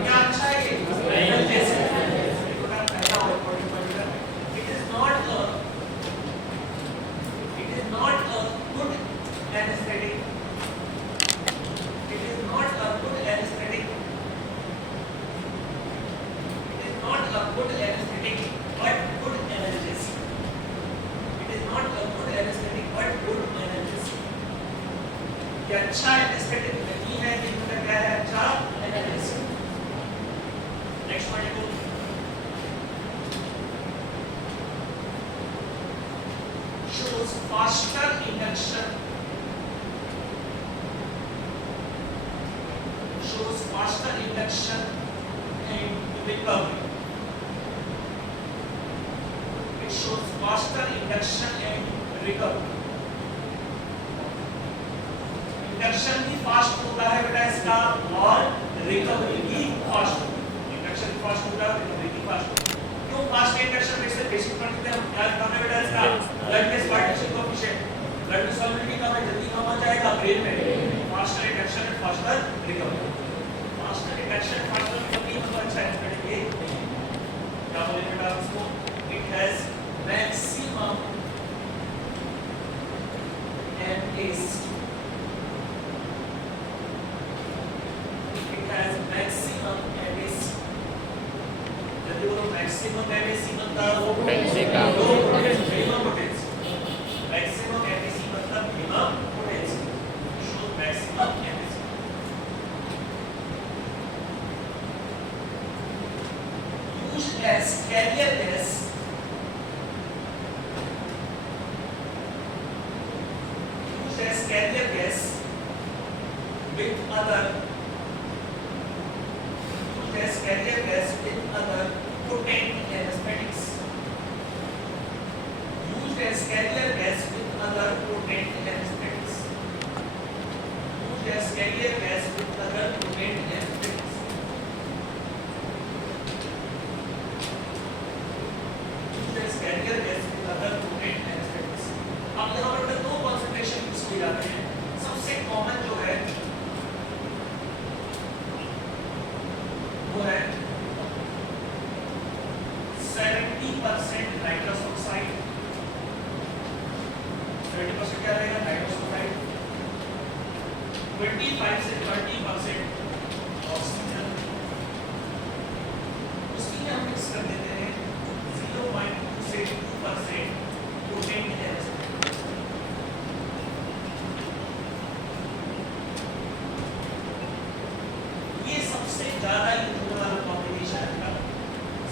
क्या अच्छा है it is not a good anesthetic it is not a good anesthetic it is not a good anesthetic but good analgesic it is not a good anesthetic but good analgesic ये अच्छा एनेस्थेटिक नहीं है कि मतलब क्या है अच्छा analysis next point देखो shows faster induction and recovery it shows faster induction and recovery induction भी फास्ट होता है बेटा इसका और रिकवरी भी फास्ट होता है इंडक्शन फास्ट होता है रिकवरी भी फास्ट होता है क्यों फास्ट इंडक्शन में से बेसिक पढ़ते हैं हम क्या करना बेटा इसका blood gas partition coefficient blood की सॉल्युबिलिटी कम है जल्दी कम हो जाएगा ब्रेन में faster induction and faster recovery faster induction faster recovery मतलब अच्छा है बेटा ये क्या बोले बेटा इसको it has maximum NAC has maximum MAC जब वो maximum MAC मतलब वो Potency का minimum potency maximum MAC मतलब minimum potency show maximum MAC used as carrier gas with other carrier gas with other potent anesthetics used as carrier gas with other potent anesthetics used as carrier gas with other potent anesthetics used as carrier gas with other potent anesthetics अब यहाँ पर दो concentration use किए जाते हैं सबसे common जो है वो है 70% नाइट्रस ऑक्साइड 70% क्या रहेगा नाइट्रस ऑक्साइड 25 से 30% ऑक्सीजन उसकी हम मिक्स कर देते हैं 0.2 से 2% पोटेंट एसिड ये सबसे ज्यादा यूज होने वाला कॉम्बिनेशन है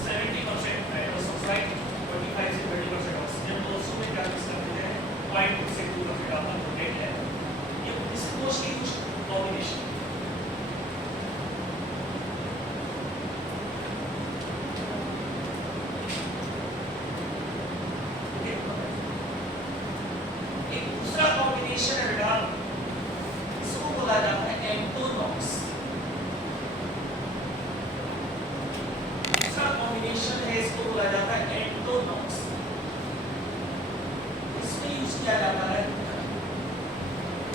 70% नाइट्रस ऑक्साइड 25 से 30% ऑक्सीजन तो उसमें क्या मिक्स कर देते हैं 0.2 से 2% आपका पोटेंट है ये इस मोस्टली यूज कॉम्बिनेशन एक दूसरा कॉम्बिनेशन है बेटा इसको बोला जाता है एंटोनॉक्स कॉम्बिनेशन है इसको बोला जाता है एंटोनॉक्स इसमें यूज किया जाता है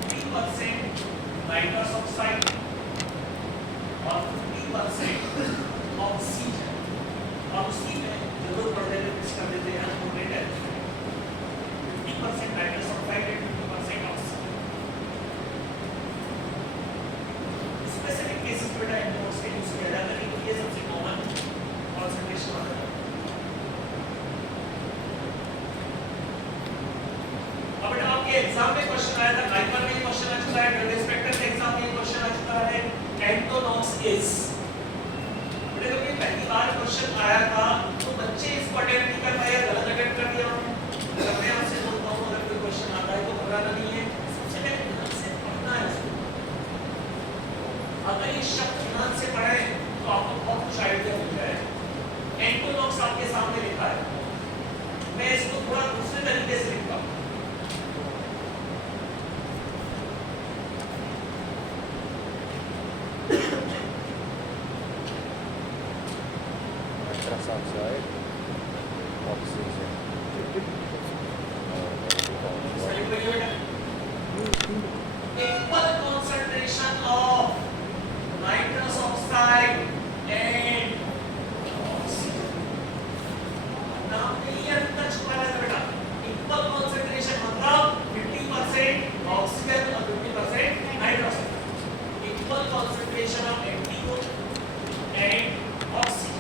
50% नाइट्रस ऑक्साइड और 50% ऑक्सीजन और उसी में जरूरत पड़ने पर मिक्स कर देते हैं पोटेंट है 50% nitrous oxide and 50% oxygen specific cases पे एंटोनॉक्स का यूज किया जाता है लेकिन ये सबसे कॉमन concentration होता है अब बेटा आपके एग्जाम में क्वेश्चन आया था नाइपर में क्वेश्चन आ चुका है ड्रग इंस्पेक्टर के एग्जाम में क्वेश्चन आ चुका है एंटोनॉक्स इज बेटा जब ये पहली बार क्वेश्चन आया था तो बच्चे इसको अटेम्प्ट नहीं कर पाए गलत अटेम्प्ट कर दिया उन्होंने अपने आप से अगर ये शब्द ध्यान से पढ़े तो आपको बहुत कुछ आइडिया मिल जाए। एंटोलॉग्स आपके सामने लिखा है, मैं इसको थोड़ा दूसरे तरीके से लिखता हूँ। Oxide, oxygen. Equal concentration of nitrous oxide and oxygen. नाम में ये अंतर छुपा रहता है बेटा। Equal concentration मतलब 50% ऑक्सीजन और 50% nitrous oxide. Equal concentration of NO2 and oxygen.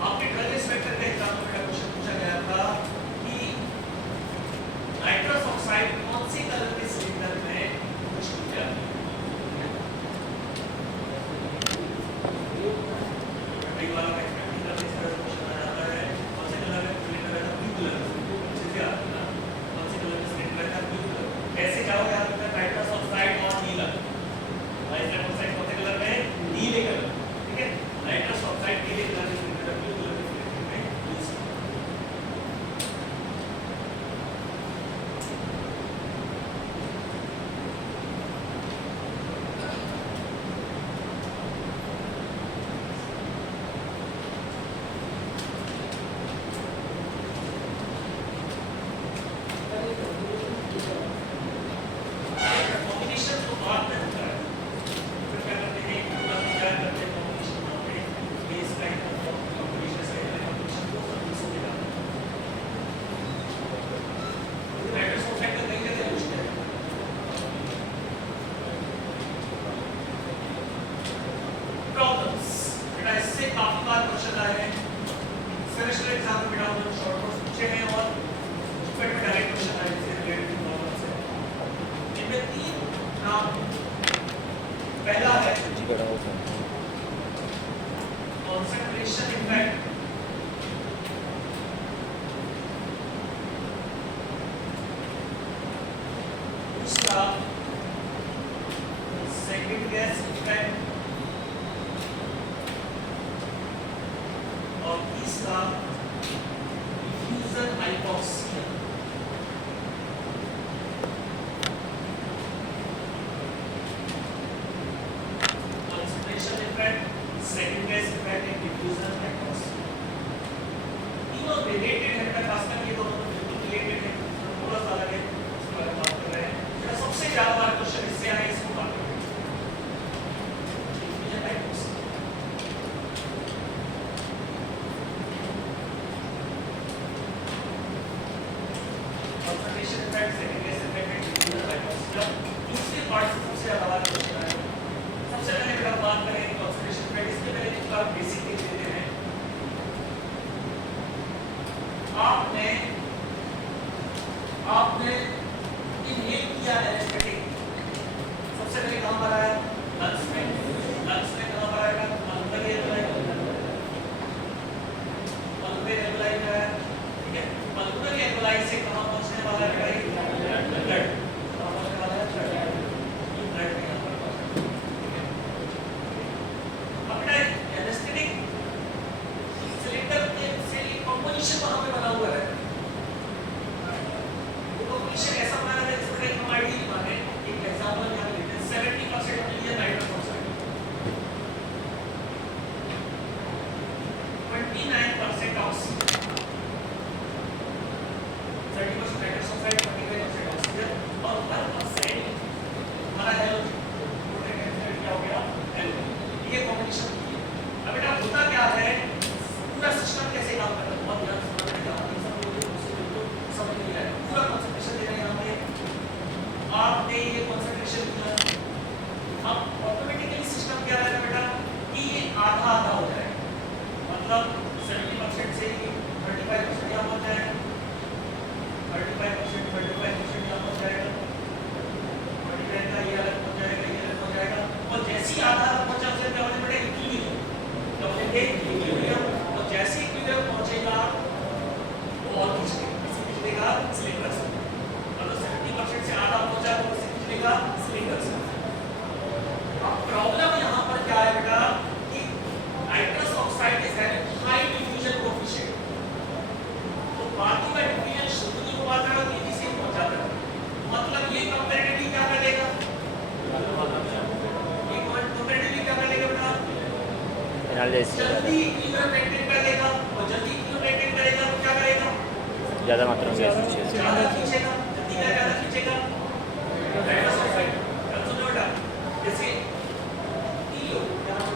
आपके ट्रेलिस वेक्टर के एग्जाम में क्वेश्चन पूछा गया था कि नाइट्रस ऑक्साइड कौन सी कलर के सिलेंडर में पुश किया जाता है। कई बार एक्सपेक्ट करते इस तरह से क्वेश्चन आ जाता है, कौन से कलर का सिलेंडर है, ब्लू कलर से आता है ना, कौन से कलर का सिलेंडर है, ब्लू कलर। कैसे क्या हो याद रखना, नाइट्रस ऑक्साइड और नीला, नाइट्रस ऑक्साइड कौन से कलर में, नीले कलर, ठीक है। नाइट्रस ऑक्साइड के लिए कलर पहला है concentration effect, दूसरा second gas effect और तीसरा diffusion hypoxia। Second gas effect and diffusion hypoxia तीनों रिलेटेड है बेटा, खासकर ये दोनों बिल्कुल रिलेटेड है, थोड़ा सा अलग है, इसके बारे में बात कर रहे हैं। जो सबसे ज्यादा बार क्वेश्चन इससे आए इसको बात करें। diffusion hypoxia concentration effect, second gas effect and diffusion hypoxia दूसरी पार्ट से सबसे ज्यादा बार क्वेश्चन आए। सबसे पहले बेटा बात करें concentration effect, इसके पहले एक बार बेसिक देख लेते हैं। आपने इनहेल किया एनेस्थेटिक, सबसे पहले कहां पर आया, लंग्स में कहां पर आएगा, पल्मोनरी एल्वेलाई में आया, ठीक है। पल्मोनरी एल्वेलाई से कहां पहुंचने वाला है भाई, ब्लड, कहां पहुंचने वाला है, ब्लड, ये ब्लड में यहां पर पहुंचा, ठीक है। अपना एनेस्थेटिक सिलेंडर के से कंपोजिशन वहां पे बना हुआ है, कंपोजिशन ऐसा बना है जिसमें हम आइडियल माने, एक एग्जांपल यहां लेते हैं, 70% clear nitrous oxide, 29% oxygen, 30% nitrous oxide, 25% oxygen और 1% हमारा हैलोजन, क्या हो गया, हैलोजन। ये कॉम्बिनेशन होती है। अब बेटा होता क्या है, पूरा सिस्टम कैसे काम करता है, बहुत ध्यान से समझना है, सब लोग समझ नहीं आया। पूरा कंसंट्रेशन दे रहे हैं यहाँ पे, आपने ये कंसंट्रेशन दिया, अब ऑटोमेटिकली सिस्टम क्या रहेगा बेटा कि ये आधा आधा हो जाएगा, मतलब 70% से 35% यहाँ पहुंच जाएगा, 35% यहाँ पहुंच जाएगा, एनालिसिस जल्दी इक्विलिब्रियम मेंटेन कर लेगा और जल्दी इक्विलिब्रियम मेंटेन करेगा तो क्या करेगा? ज़्यादा मात्रा में गैस खींचे ज़्यादा खींचेगा, जल्दी क्या ज़्यादा खींचेगा? Nitrous oxide. अब समझो बेटा, जैसे ईओ यहाँ पर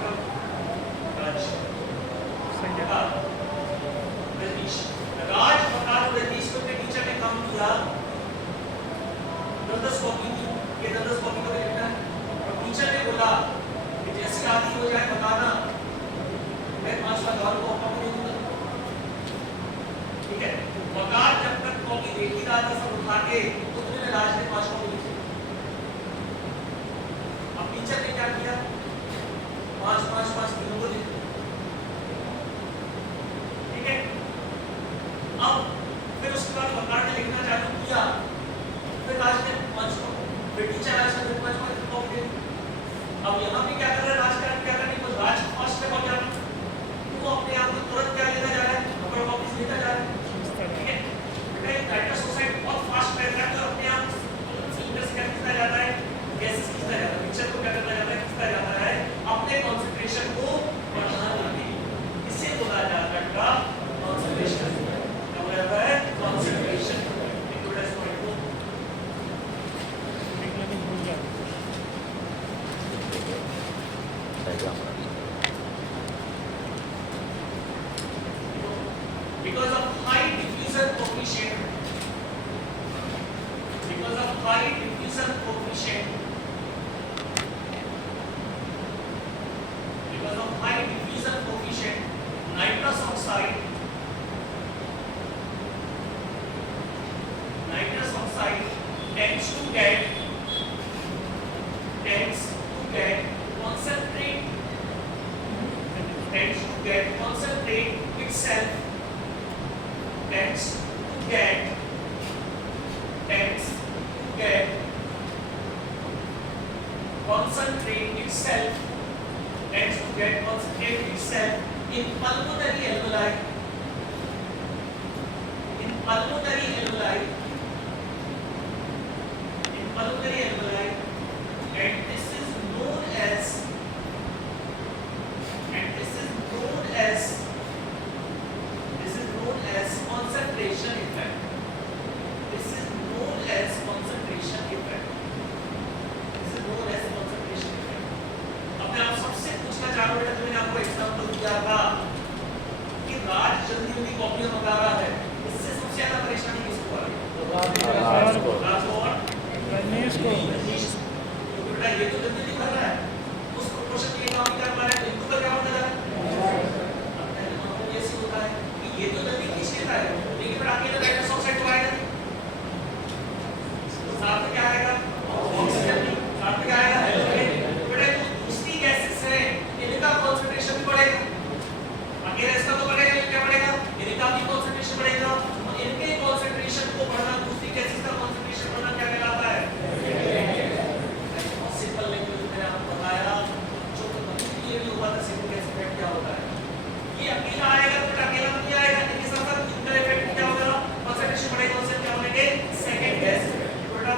राज रजनीश और रजनीश को अपने टीचर ने काम दिया दंदस कॉपी की, ये दंदस कॉपी को लिखना है और टीचर ने बोला कि जैसे आदि हो जाए बताना, मैं 5 लाख डॉलर को कॉपी दे दूंगा। ठीक है, वकार जब तक कॉपी देख ही रहा था सब उठा के, उतने में राज ने 5 कॉपी लिखी। अब टीचर ने क्या किया? 5 तीनों को लिख। ठीक है, अब फिर उसके बाद वकार ने लिखना चालू किया, फिर राज ने 5 कॉपी, फिर टीचर राज ने 5 कॉपी दे दी। अब यहाँ पे क्या कर रहा है राज? क्या करने को राज फर्स्ट पे पहुंच जाना, वो अपने आप को तुरंत क्या लेता जा रहा है? अपना वापस लेता जा रहा है। ठीक है, नाइट्रस ऑक्साइड बहुत फास्ट रहता है तो अपने आप सिलेंडर से क्या खींचता जाता है? गैसेस खींचता जाता है, मिक्सचर को क्या करता जाता है? खींचता जाता है अपने कंसंट्रेशन को बढ़ाने के लिए। इसे बोला जाता है कंसंट्रेशन। क्या बोला जाता है? Concentration. Because of high diffusion coefficient, because of high diffusion coefficient, because of high diffusion coefficient, nitrous oxide tends to get concentrate itself, tends to get concentrate itself in pulmonary alveoli, and this is known as concentration effect. This is known as concentration effect. अब मैं आप सबसे पूछना चाह रहा हूं बेटा, जो मैंने आपको एग्जांपल दिया था कि राज जल्दी कॉपियां मंगा रहा है, इससे सबसे ज्यादा परेशानी किसको आ रही है? राज को और रजनीश को। तो बेटा ये तो जल्दी कर रहा है, उस प्रोपोर्शन ये काम कर पा रहा है, तो इनको क्या होता है? ऐसे होता है कि ये तो जल्दी खींच लेता है, लेकिन फिर अकेला नाइट्रस ऑक्साइड तो आएगा, तो साथ में क्या आएगा? ऑक्सीजन भी साथ में क्या आएगा? हाइड्रोजन। बेटा जो दूसरी गैसेस है इनका कंसंट्रेशन भी बढ़ेगा, अकेला इसका तो बढ़ेगा, लेकिन क्या बढ़ेगा? इनका भी कंसंट्रेशन बढ़ेगा और इनके कंसंट्रेशन को बढ़ना, दूसरी गैसेस का कंसंट्रेशन बढ़ना क्या कहलाता है? बहुत सिंपल लैंग्वेज में मैंने आपको बताया, जो ये भी हुआ था सिंपल गैस इफेक्ट क्या होता है। ये अकेला आएगा तो अकेला नहीं आएगा, इनके साथ साथ इंटर इफेक्ट क्या होगा? कंसंट्रेशन बढ़ेगा, उससे क्या होंगे? Second gas effect. बेटा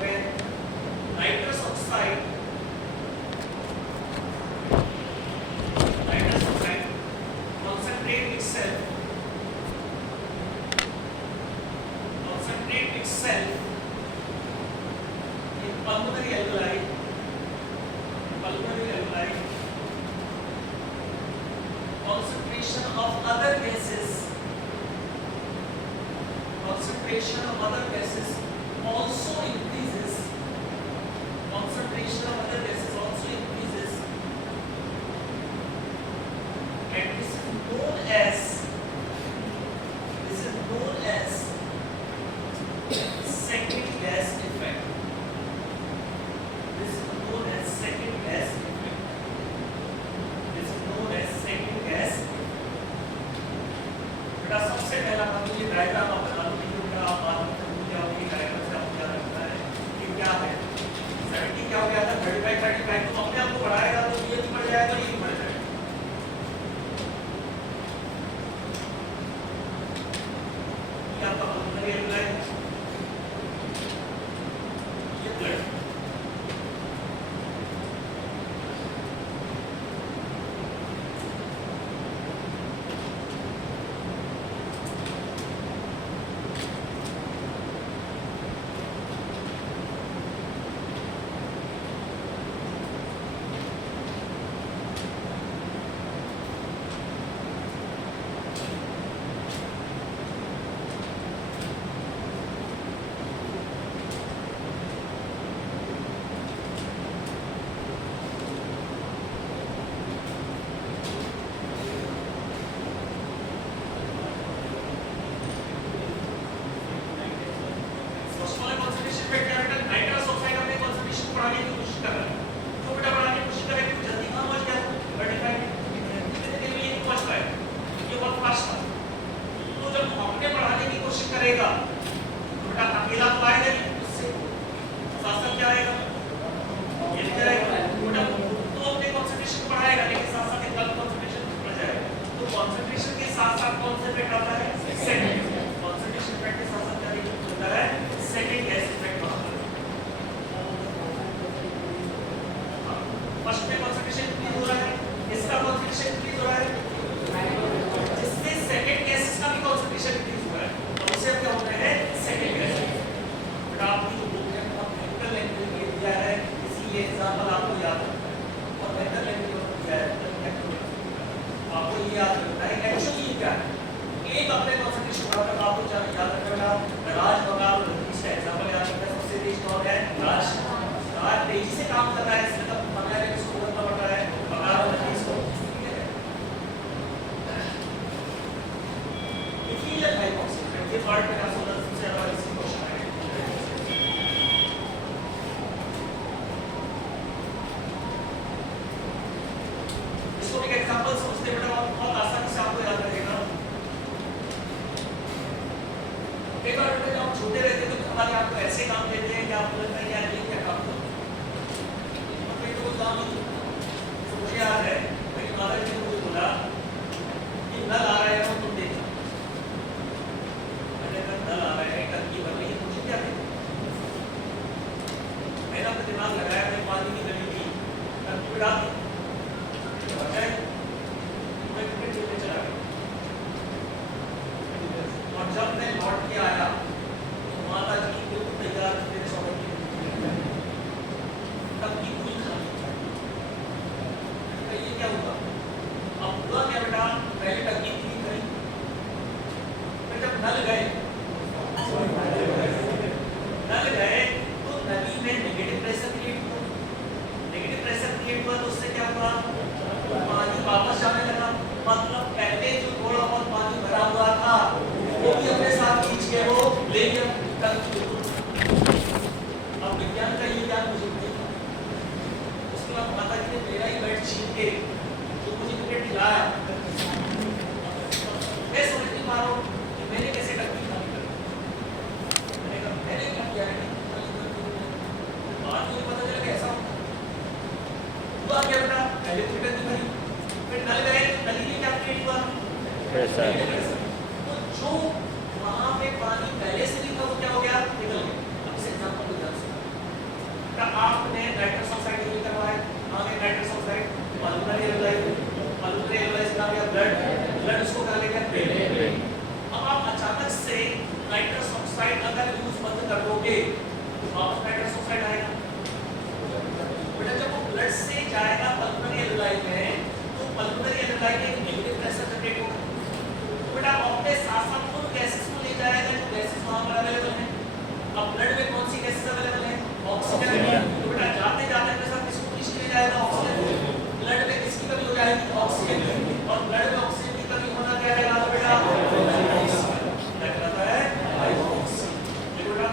when nitrous oxide concentrate itself in pulmonary alveoli, concentration of other gases also increases. And this is known as second gas effect. बेटा सबसे पहला हम ये डायग्राम आप बना लो, आप बात में क्या होगी, डायग्राम से आपको क्या लगता है कि क्या है? 70 क्या हो गया था? पल्मोनरी एल्वेलाई, ये ब्लड करेगा तो बेटा अकेला तो आएगा नहीं, उससे साथ साथ क्या आएगा, ये भी आएगा बेटा, तो अपने कंसंट्रेशन को बढ़ाएगा लेकिन साथ साथ ब्लड कंसंट्रेशन बढ़ जाएगा। तो कंसंट्रेशन के साथ साथ कौन सा इफेक्ट आता है, सेकंड कंसंट्रेशन इफेक्ट के साथ साथ क्या होता है, सेकंड गैस इफेक्ट आता है। फर्स्ट में कंसंट्रेशन इंक्रीज हो रहा है, इसका कंसंट्रेशन इंक्रीज हो रहा है, जिससे सेकंड गैस का भी कंसंट्रेशन इंक्रीज हो रहा है, तो उसे क्या होता है, सेकंड गैस। बट आपकी जो बुक है वो केमिकल लैंग्वेज में दिया है, इसीलिए एग्जांपल आपको याद रखना है और बेहतर लैंग्वेज में दिया है आपको ये याद रखना है एक्चुअली क्या है। एक अपने कंसंट्रेशन बढ़ाकर आपको याद रखना, राज बंगाल इसका एग्जांपल याद रखना, सबसे तेज कौन है, राज तेजी से काम कर रहा है, इसलिए तब बंगाल में इसको बदलना पड़ रहा है, बंगाल और इसको डिफ्यूजन हाइपोक्सिया ये पार्ट में का सोलर सबसे ज्यादा इसी क्वेश्चन है। इसको एक एग्जांपल समझते बेटा, बहुत आसानी से आपको याद रहेगा। एक बार बेटा जब हम छोटे रहते थे तो हमारे आपको ऐसे काम देते हैं कि आपको लगता है यार ये क्या काम है, मुझे याद है मेरी माता जी ने मुझे बोला कि नल आ रहा है और तुम देखना, मैंने कहा नल आ रहा है टंकी भर रही है मुझे क्या देखना, मैंने अपना दिमाग लगाया, मैं पानी की नली की टंकी पे डाल दी, मैं क्रिकेट खेलने चला गया और जब मैं लौट के आया तो माता जी बिल्कुल तैयार थी मेरे स्वागत के लिए, टंकी पूरी खाली, ये क्या हुआ, अब हुआ क्या बेटा, पहले टंकी पूरी करी, फिर जब नल गए तो नदी में नेगेटिव प्रेशर क्रिएट हुआ, नेगेटिव प्रेशर क्रिएट हुआ तो उससे क्या हुआ, पानी वापस जाने लगा, मतलब पहले जो थोड़ा बहुत पानी भरा हुआ था वो भी अपने साथ खींच के वो ले गया टंकी को। अब विज्ञान का ये ज्ञान मुझे नहीं था, उसके बाद माता जी ने मेरा ही बैट छीन के जो मुझे क्रिकेट खिलाया, मैं समझ नहीं पा रहा हूँ कि मैंने कैसे टंकी खाली कर दी, मैंने कहा मैंने क्या किया है, बाद मुझे पता चला कि ऐसा हुआ क्या बेटा, पहले तो टंकी भरी, फिर नल गए तो नली में क्या क्रिएट हुआ, प्रेशर, तो जो वहां पे पानी पहले से नहीं था वो क्या हो गया, निकल गया। अब इस एग्जांपल को ध्यान से आपने नाइट्रस ऑक्साइड यूज करवाया, आगे नाइट्रस ऑक्साइड पल्मोनरी एल्वेलाई का क्या ब्लड उसको कर लेगा ब्रेन। अब आप अचानक से नाइट्रस ऑक्साइड अगर यूज बंद कर दोगे तो वापस नाइट्रस ऑक्साइड आएगा, बेटा जब वो ब्लड से जाएगा पल्मोनरी एल्वेलाई में तो पल्मोनरी एल्वेलाई में नेगेटिव प्रेशर जनरेट होगा, तो बेटा अपने साथ साथ उन गैसेस को ले जाएगा जो गैसेस वहां पर अवेलेबल है। अब ब्लड में कौन सी गैसेस अवेलेबल है, ऑक्सीजन, तो बेटा जाते जाते अपने साथ किसको खींच के ले जाएगा, ऑक्सीजन, ब्लड में किसकी कमी हो जाएगी, ऑक्सीजन, और ब्लड में ऑक्सीजन की कमी होना क्या रहेगा बेटा, क्या कहता है, हाइपोक्सिया। देखो बेटा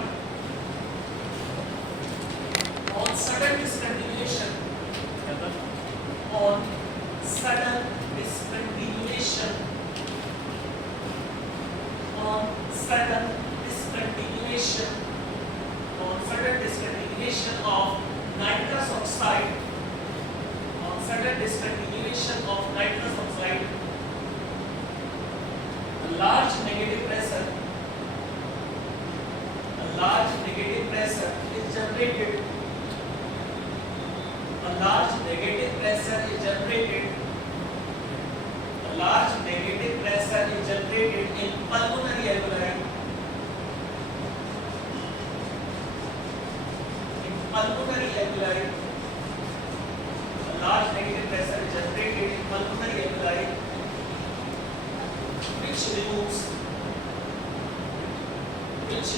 on sudden discontinuation, on sudden discontinuation, on sudden discontinuation of nitrous oxide, on sudden discontinuation of nitrous oxide, a large negative pressure which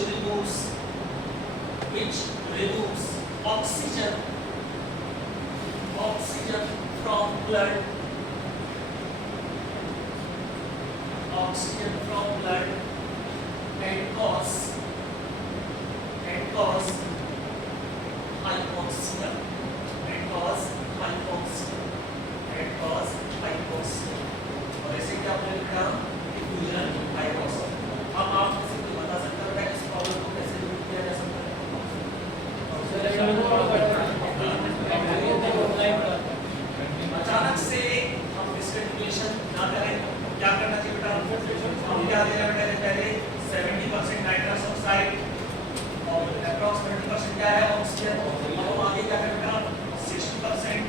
removes oxygen from blood and cause hypoxia और ऐसे क्या आपने लिखा diffusion hypoxia. अब आप किसी को बता सकते हो इस प्रॉब्लम को कैसे दूर किया जा सकता है? अचानक से हम डिस्कंटिन्यूएशन ना करें, क्या करना चाहिए बेटा? हम क्या दे रहे हैं पहले 70% नाइट्रस ऑक्साइड और अप्रॉक्स 20% क्या है ऑक्सीजन। अब हम आगे क्या करें बेटा? 60%,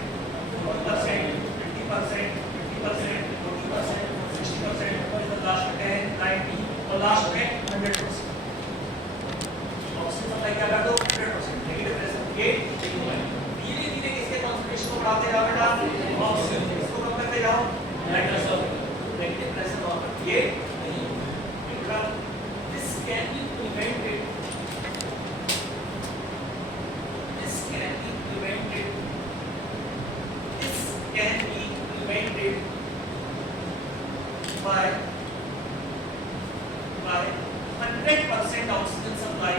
40%, 50%, 50%, 40%, 60% और लास्ट में 10, 90 और लास्ट में 100%। ऑक्सीजन सप्लाई क्या कर दो? 100%। नेगेटिव प्रेशर ये धीरे धीरे किसके कॉन्सेंट्रेशन को बढ़ाते जाओ बेटा? ऑक्सीजन। इसको कम करते जाओ नाइट्रस ऑक्साइड। नेगेटिव प्रेशर वहां पर ये नहीं बेटा। This can be prevented by 100% oxygen supply.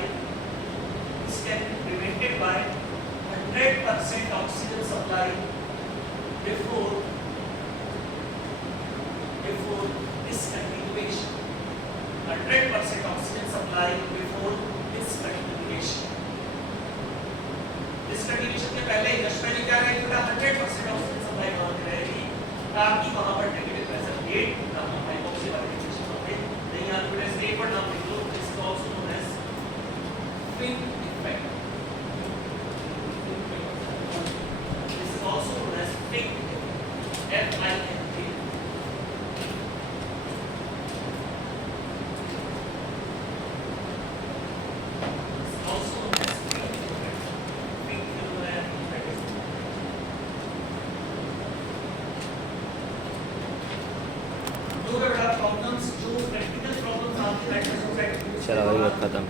This can be prevented by 100% oxygen supply before discontinuation. 100% oxygen supply before discontinuation. Discontinuation के पहले इंडस्ट्री क्या रहेगी बेटा? 100% ऑक्सीजन सप्लाई वहां पे रहेगी ताकि वहां पर नेगेटिव प्रेशर गेट ना हो, हाइपोक्सिया वाली कंडीशन होगी। नहीं याद बेटा इसके एक और नाम लिख लो, this is also known as fin effect. This is also known as fin FIN। चलो भाई अब खत्म।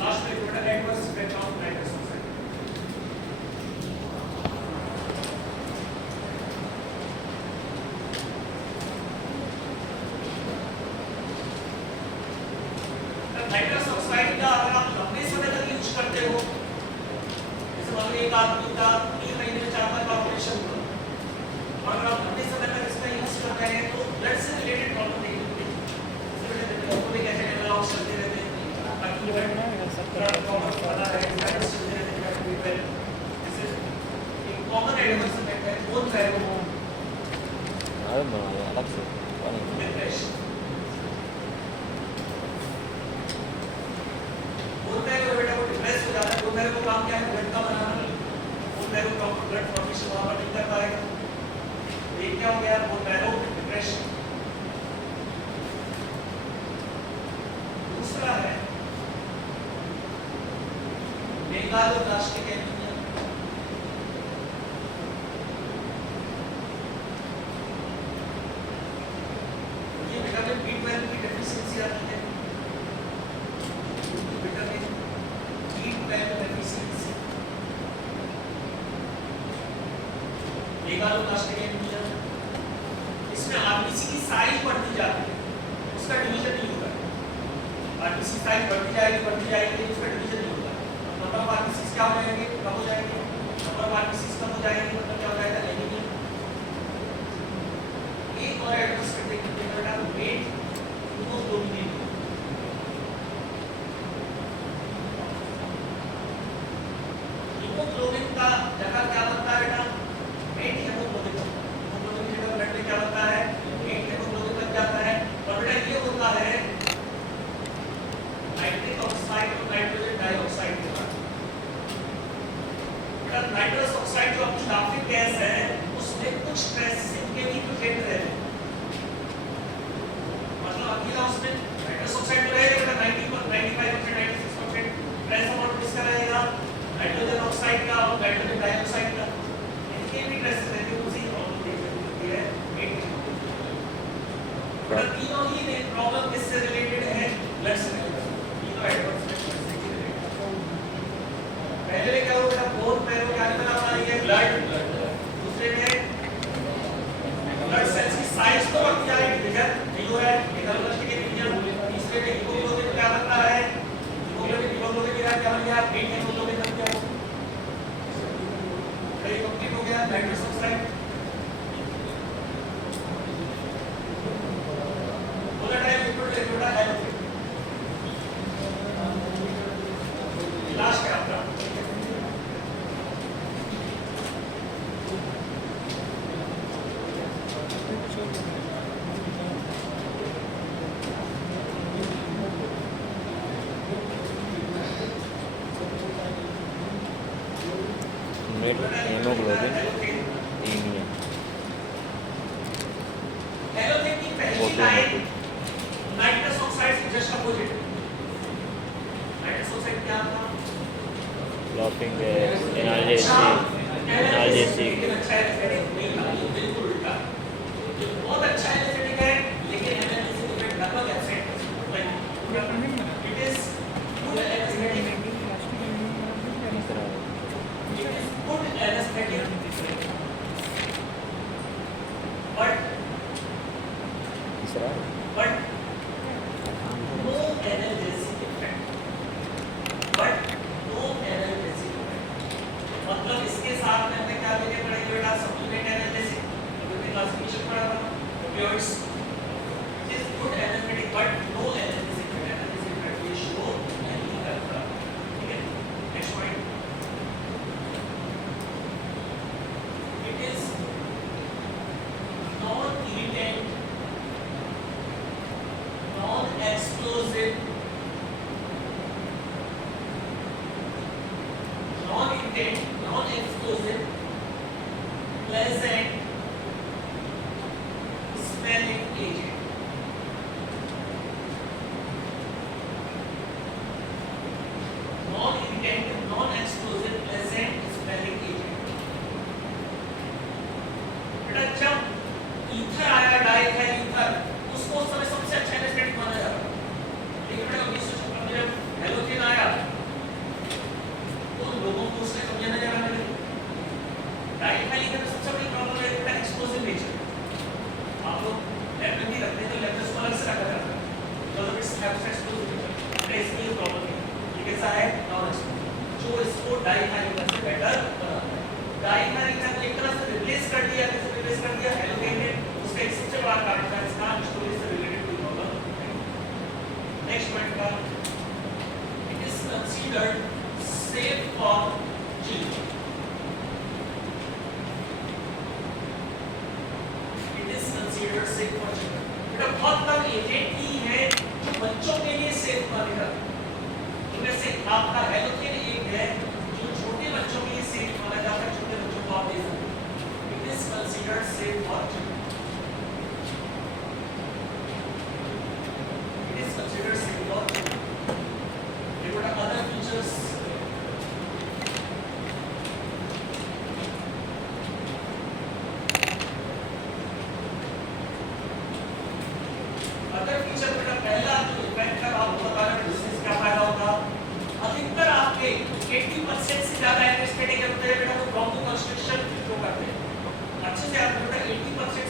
लास्ट में बेटा adverse effect of nitrous oxide. Nitrous oxide का अगर आप लंबे समय तक यूज करते हो, जैसे मान लीजिए एक आदमी का 3 महीने में 4 बार ऑपरेशन हुआ, और अगर आप लंबे समय तक इसका यूज कर रहे हैं तो ब्लड से रिलेटेड प्रॉब्लम नहीं होती। इसलिए भी कैसे लॉस चलते रहते हैं ताकि ब्लड में कॉमन पता है चलते रहते हैं। दिस इज एक कॉमन एडवर्स इफेक्ट है बोथ वैरो अरे बनाया अलग से डिप्रेशन। बोथ वैरो बेटा वो डिप्रेस हो जाता है। बोथ वैरो का काम क्या है? ब्लड का बनाना। Bone marrow proper blood formation वहां पर नहीं कर पाएगा। ये क्या हो गया? Bone marrow depression. दूसरा है मेगालोब्लास्टिक एनीमिया। ये विटामिन B12 की डेफिशिएंसी आती है। Vitamin B12 deficiency megaloblastic anaemia. इसमें आरबीसी की साइज बढ़ती जाती है, उसका डिवीजन नहीं होगा। आरबीसी साइज बढ़ती जाएगी लेकिन उसका डिवीजन नहीं होगा। नंबर ऑफ आरबीसी क्या हो जाएंगे? कम हो जाएंगे। नंबर ऑफ आरबीसी कम हो जाएंगे मतलब क्या हो जाएगा? एनीमिया। एक और एडवर्स इफेक्ट बेटा वेट हीमोग्लोबिन। हीमोग्लोबिन का जगह क्या बनता है बेटा? Wait haemoglobin. हीमोग्लोबिन की जगह ब्लड में क्या बनता है? वेट हीमोग्लोबिन बन जाता है। और बेटा ये होता है नाइट्रिक ऑक्साइड और नाइट्रोजन डाइऑक्साइड के बाद। बेटा नाइट्रस ऑक्साइड जो अपनी लाफिंग गैस है उसमें कुछ ट्रेसेस इनके भी प्रेजेंट रहते हैं। मतलब अकेला उसमें नाइट्रस ऑक्साइड तो रहेगा बेटा 95% 96% ट्रेस अमाउंट किसका रहेगा? नाइट्रोजन ऑक्साइड का और nitrogen dioxide head haemoglobin anaemia halothane की पहली लाइन ऑटोमेटिक नाइट्रस ऑक्साइड से जस्ट अपोजिट। नाइट्रस ऑक्साइड क्या था? लॉपिंग गैस एनाल्जेसिक अच्छा एनेस्थेटिक नहीं था, ये बिल्कुल उल्टा। ये बहुत अच्छा एनेस्थेटिक है लेकिन एनाल्जेसिक इफेक्ट लगभग एब्सेंट है। It is good anaesthetic, it is good anesthetic but तीसरा no analgesic effect, but no analgesic effect। मतलब इसके साथ में हमें क्या लेने पड़ेंगे बेटा? सप्लीमेंट एनाल्जेसिक, हमने क्लासिफिकेशन पढ़ा था opioids, it is good anesthetic but no analgesic effect। Analgesic effect will show नहीं करता, ठीक है? Next point, it is non-irritant, non-explosive, non-irritant, non-explosive, pleasant smelling agent। Non-irritant, non-explosive, pleasant smelling agent। बेटा जब ether आया, diethyl ether, उसको उस समय सबसे अच्छा एनेस्थेटिक माना जाता था। लेकिन बेटा 1956 में जब हेलोथिन आया तो लोगों को उसने समझा नजर आने लगी। डाइथाइल ईथर में सबसे बड़ी प्रॉब्लम है बेटा एक्सप्लोसिव नेचर। आप लोग लैब में नहीं रखते तो लैब में उसको अलग से रखा जाता है because of its explosive nature. बेटा इसकी ये प्रॉब्लम है, ये कैसा है? नॉन एक्सप्लोसिव, जो इसको डाइथाइल ईथर से बेटर बनाता है। डाइथाइल ईथर को एक तरह से रिप्लेस कर दिया, कैसे रिप्लेस कर दिया? हेलोथिन ने। उसका एक सबसे बड़ा कारण था इसका स्टोरेज से रिलेटेड कोई प्रॉब्लम नहीं। नेक्स्ट पॉइंट का, it is considered safe for children. It is considered safe for children. बेटा बहुत कम एजेंट ही है जो बच्चों के लिए सेफ माने जाते हैं। इनमें से आपका हेलोथिन एक है जो छोटे बच्चों के लिए सेफ माना जाता है, छोटे बच्चों को आप दे सकते हैं। It is considered safe for children. It is considered safe for children. There were other features. Other feature बेटा पहला जो इफेक्ट है आपको बता रहा हूं डिसीज क्या फायदा होगा। अधिकतर आपके 80% से ज्यादा एनेस्थेटिक होते हैं बेटा वो ब्रोंकोकंस्ट्रिक्शन जो करते हैं। अच्छे से आप बेटा 80%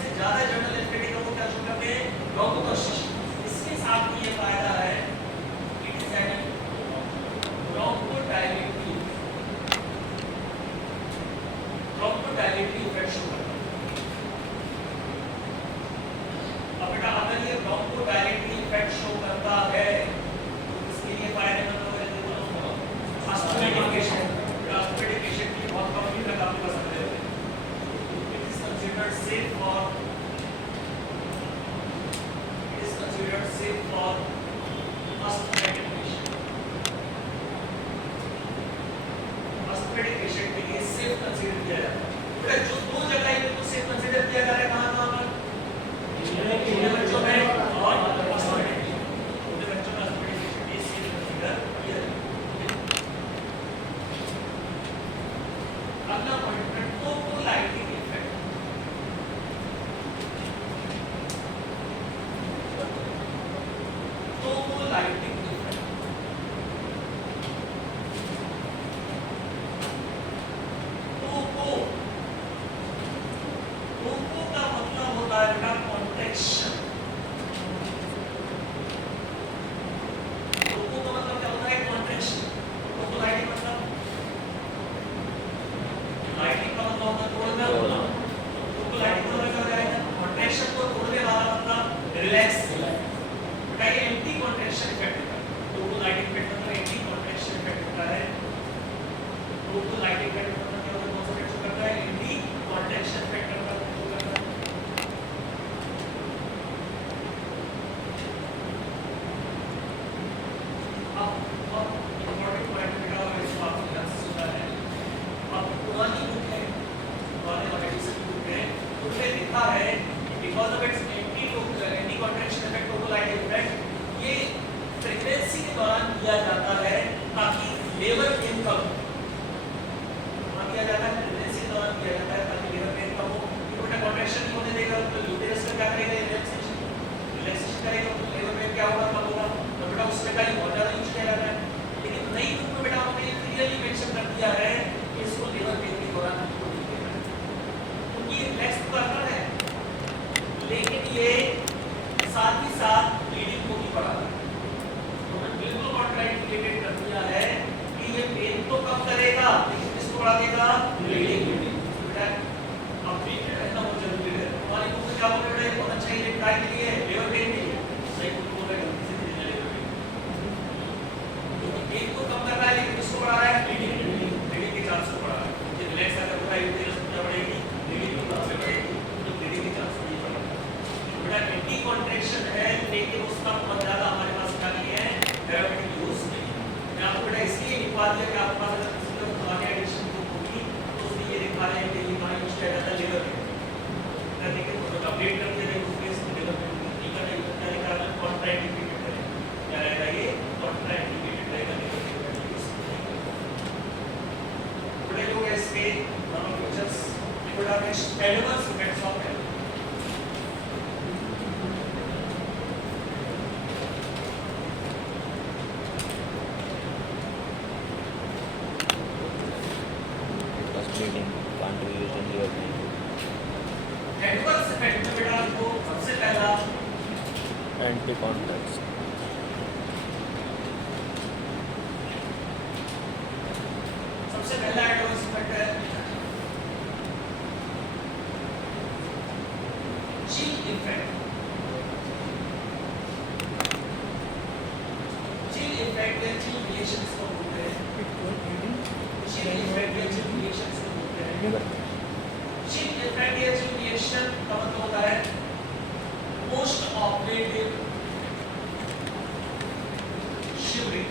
देखा ये बहुत ज़्यादा यूज किया जाता है, लेकिन नई बुक में बेटा हमने क्लियरली मेंशन कर दिया है कि इसको लेबर पेन के दौरान आपको नहीं देना है, क्योंकि ये नेक्स्ट क्वार्टर है, लेकिन ये साथ ही साथ ब्लीडिंग को भी बढ़ाता है। तो मैं बिल्कुल कॉन्ट्राइंडिकेटेड कर दिया है कि ये पेन तो कम करेगा लेकिन किसको बढ़ा देगा? ब्लीडिंग। बेटा अपडेटेड रहना बहुत जरूरी है। हमारी बुक में क्या बोल रहे हैं? बहुत अच्छा ये ट्राई के लिए लेबर पेन के लिए सही बुक बोल रहे हैं, गलती से नहीं लेबर पेन, क्योंकि पेन को कम कर रहा है लेकिन किसको बढ़ा रहा है? ब्लीडिंग के चांस को बढ़ा रहा है। ये रिलैक्स अगर पूरा यूटेरस क्या बढ़ेगी? ब्लीडिंग को बढ़ेगी, तो ब्लीडिंग के चांस नहीं बढ़ेगा। बेटा एंटी कॉन्ट्रैक्शन है लेकिन उसका बहुत ज्यादा हमारे पास क्या नहीं है? डायबिटिक यूज नहीं है। मैं आपको बेटा इसलिए लिखवा दिया कि आपके पास अगर किसी को दवाई एडिक्शन की होगी तो उसमें ये लिखा है कि ये दवाई यूज किया जाता है लेबर पेन। देखिए तो अपडेट कर दिया है उसमें इसमें लेबर पेन नहीं करना, ये क्या लिखा है? कॉन्ट्राइंडिकेटेड है। क्या रहेगा ये? कॉन्ट्राइंडिकेटेड रहेगा लेबर पेन का यूज। थोड़े लोग इसके दोनों फीचर्स ये बेटा next adverse effects of health. bleeding can't be used in liver pain. Adverse effect में बेटा आपको सबसे पहला Anti-contracts. सबसे पहला एडवर्स इफेक्ट है चिल इफेक्ट। चिल इफेक्ट या चिल रिएक्शन इसको बोलते हैं। चिल इफेक्ट या चिल रिएक्शन इसको बोलते हैं। Liver. चिल इफेक्ट या चिल रिएक्शन का मतलब होता है post operative shivering.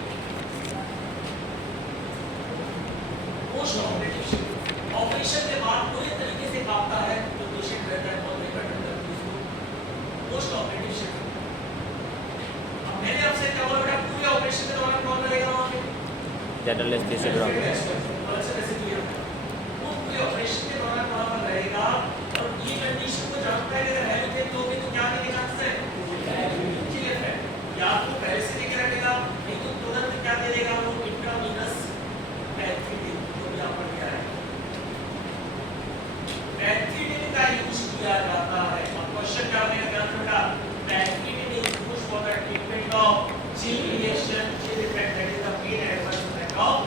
Post operative shivering operation के बाद पूरी तरीके से कांपता है जो पेशेंट रहता है, बहुत बेहतर रहता है उसको पोस्ट ऑपरेटिव शिवरिंग। अब मैंने आपसे क्या बोला बेटा? पूरे ऑपरेशन के दौरान कौन रहेगा वहां पे? General anesthesia ground. वो पूरे ऑपरेशन के दौरान वहां पर रहेगा और ये कंडीशन को जानता है कि अगर हेलोकेन दोगे तो क्या आने के चांसेस है? Chill effect. या तो पहले से लेकर रखेगा नहीं तो तुरंत क्या दे देगा? वो इंट्रावीनस पैथिडिन जो भी आप पढ़ के आए। पैथिडिन का यूज किया जाता है। अब क्वेश्चन क्या होगा ध्यान से बेटा? Pethidine is used for the treatment of chill reaction, chill effect, that is the main adverse effect of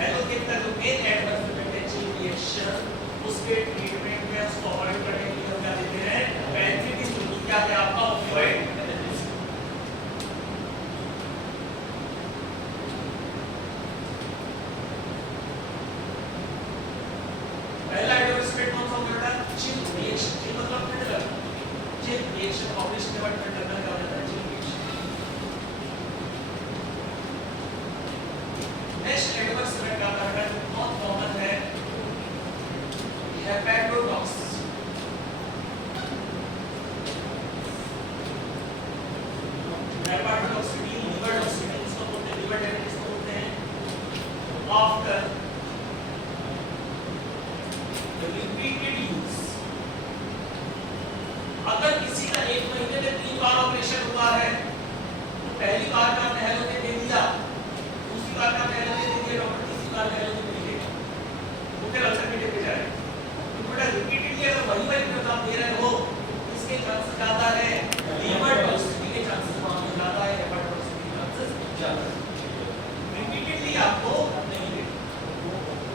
halothane का जो मेन एडवर्स इफेक्ट है चिल रिएक्शन, उसके ट्रीटमेंट में उसको अवॉइड करने के लिए हम क्या देते हैं? पैथिडिन जो क्या है आपका ऑपियोइड। पहला एडवर्स इफेक्ट कौन सा होगा बेटा? Chill reaction. चिल मतलब ठंड लगना। चिल रिएक्शन ऑपरेशन के बाद ठंड लगना क्या होता है? Chill reaction. Next adverse effect आता है जो बहुत कॉमन है हेपेटोटॉक्सिस। हेपेटोटॉक्सिटी, लिवर टॉक्सिटी इसको बोलते हैं, लिवर डैमेज इसको बोलते हैं। आफ्टर रिपीटेड यूज, अगर किसी का 1 महीने में 3 बार ऑपरेशन हुआ है तो पहली बार का आपने हेलोकेन दे दिया, दूसरी बार का हेलोकेन दे दिया डॉक्टर, तीसरी बार हेलोकेन नहीं देगा वो फिर अल्टरनेटिव पे जाएगा। तो बेटा रिपीटेडली अगर वही ड्रग आप दे रहे हो इसके चांसेस ज्यादा है लीवर टॉक्सिसिटी के चांसेस वहां पे ज्यादा है, हेपेटोटॉक्सिसिटी के चांसेस ज्यादा है। रिपीटेडली आपको नहीं देना।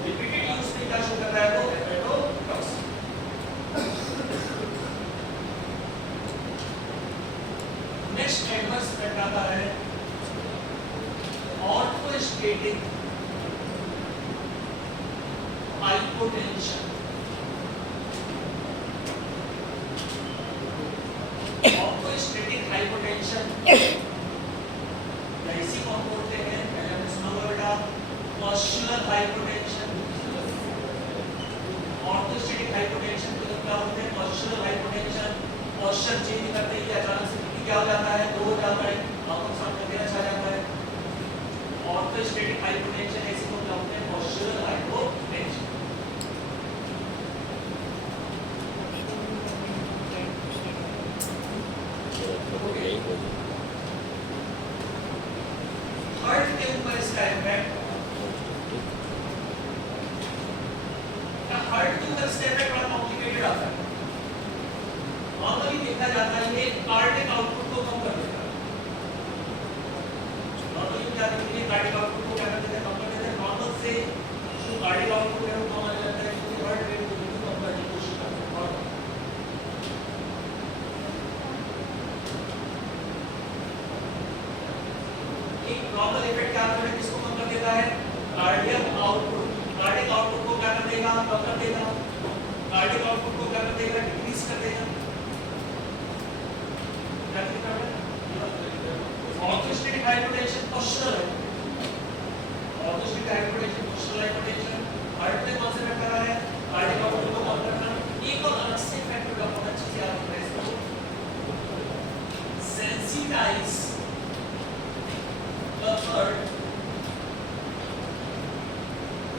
रिपीटेड यूज में क्या शो कर रहा है? वो हेपेटोटॉक्सिसिटी। नेक्स्ट एडवर्स इफेक्ट आता है ऑर्थोस्टेटिक हाइपोटेंशन। ऑर्थोस्टेटिक हाइपोटेंशन इसी को हम बोलते हैं, पहले हमने सुना होगा बेटा, पॉस्चुलर हाइपोटेंशन। ऑर्थोस्टेटिक हाइपोटेंशन को जब क्या होते हैं? पॉस्चुलर हाइपोटेंशन। पोस्चर चेंज करते ही अचानक से बीपी क्या हो जाता है? लो हो जाता है, आंखों के सामने देना छा जाता है। ऑर्थोस्टेटिक हाइपोटेंशन ऐसी को क्या होते हैं? पॉस्चुलर हाइपोटेंशन। के ऊपर इसका इफेक्ट, हार्ट के ऊपर इसका इफेक्ट बड़ा कॉम्प्लिकेटेड आता है। नॉर्मली देखा जाता है ये कार्डियक आउटपुट को कम कर देता है। नॉर्मली क्या करते हैं, कार्डियक आउटपुट को क्या कर देते हैं, कम कर देते हैं। नॉर्मल से जो कार्डियक आउटपुट है वो कम आ जाता है, क्योंकि हार्ट रेट को बिल्कुल कम करने की कोशिश करते हैं। एक नॉर्मल इफेक्ट क्या करता है, किसको कम कर देता है, कार्डियक आउटपुट। कार्डियक आउटपुट को क्या कर देगा, कम कर देगा। कार्डियक आउटपुट को क्या कर देगा, डिक्रीज कर देगा। क्या करता है, ऑर्थोस्टेटिक हाइपोटेंशन पोस्चरल है। Orthostatic hypotension postural hypotension heart में कौन सा फैक्टर है, कार्डियक आउटपुट को कम करना। एक और अलग से फैक्टर का बहुत अच्छी से आप इसको sensitize the heart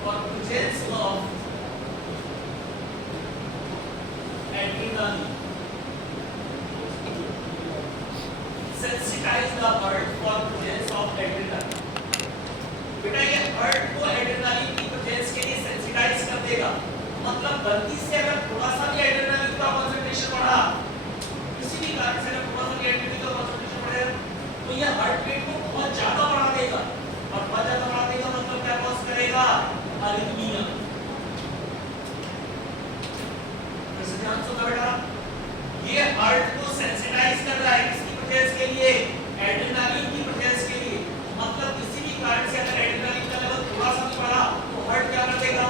for presence of adrenaline. Sensitize the heart for presence of adrenaline. बेटा ये हार्ट को एड्रेनालिन की प्रेजेंस के लिए सेंसिटाइज कर देगा। मतलब गलती से अगर थोड़ा सा भी एड्रेनालिन का कंसंट्रेशन बढ़ा, किसी भी कारण से अगर थोड़ा सा भी एड्रेनालिन का कंसंट्रेशन बढ़ेगा तो ये हार्ट रेट को बहुत ज्यादा बढ़ा देगा। और बहुत ज्यादा बढ़ा देगा मतलब क्या कॉज करेगा, अरिथमिया। वैसे ध्यान से बेटा, ये हार्ट को सेंसिटाइज कर रहा है किसकी प्रेजेंस के लिए, एड्रेनालिन की प्रेजेंस के लिए। मतलब किसी भी कारण से अगर एड्रेनालिन का लेवल थोड़ा सा भी बढ़ा तो हार्ट क्या कर देगा,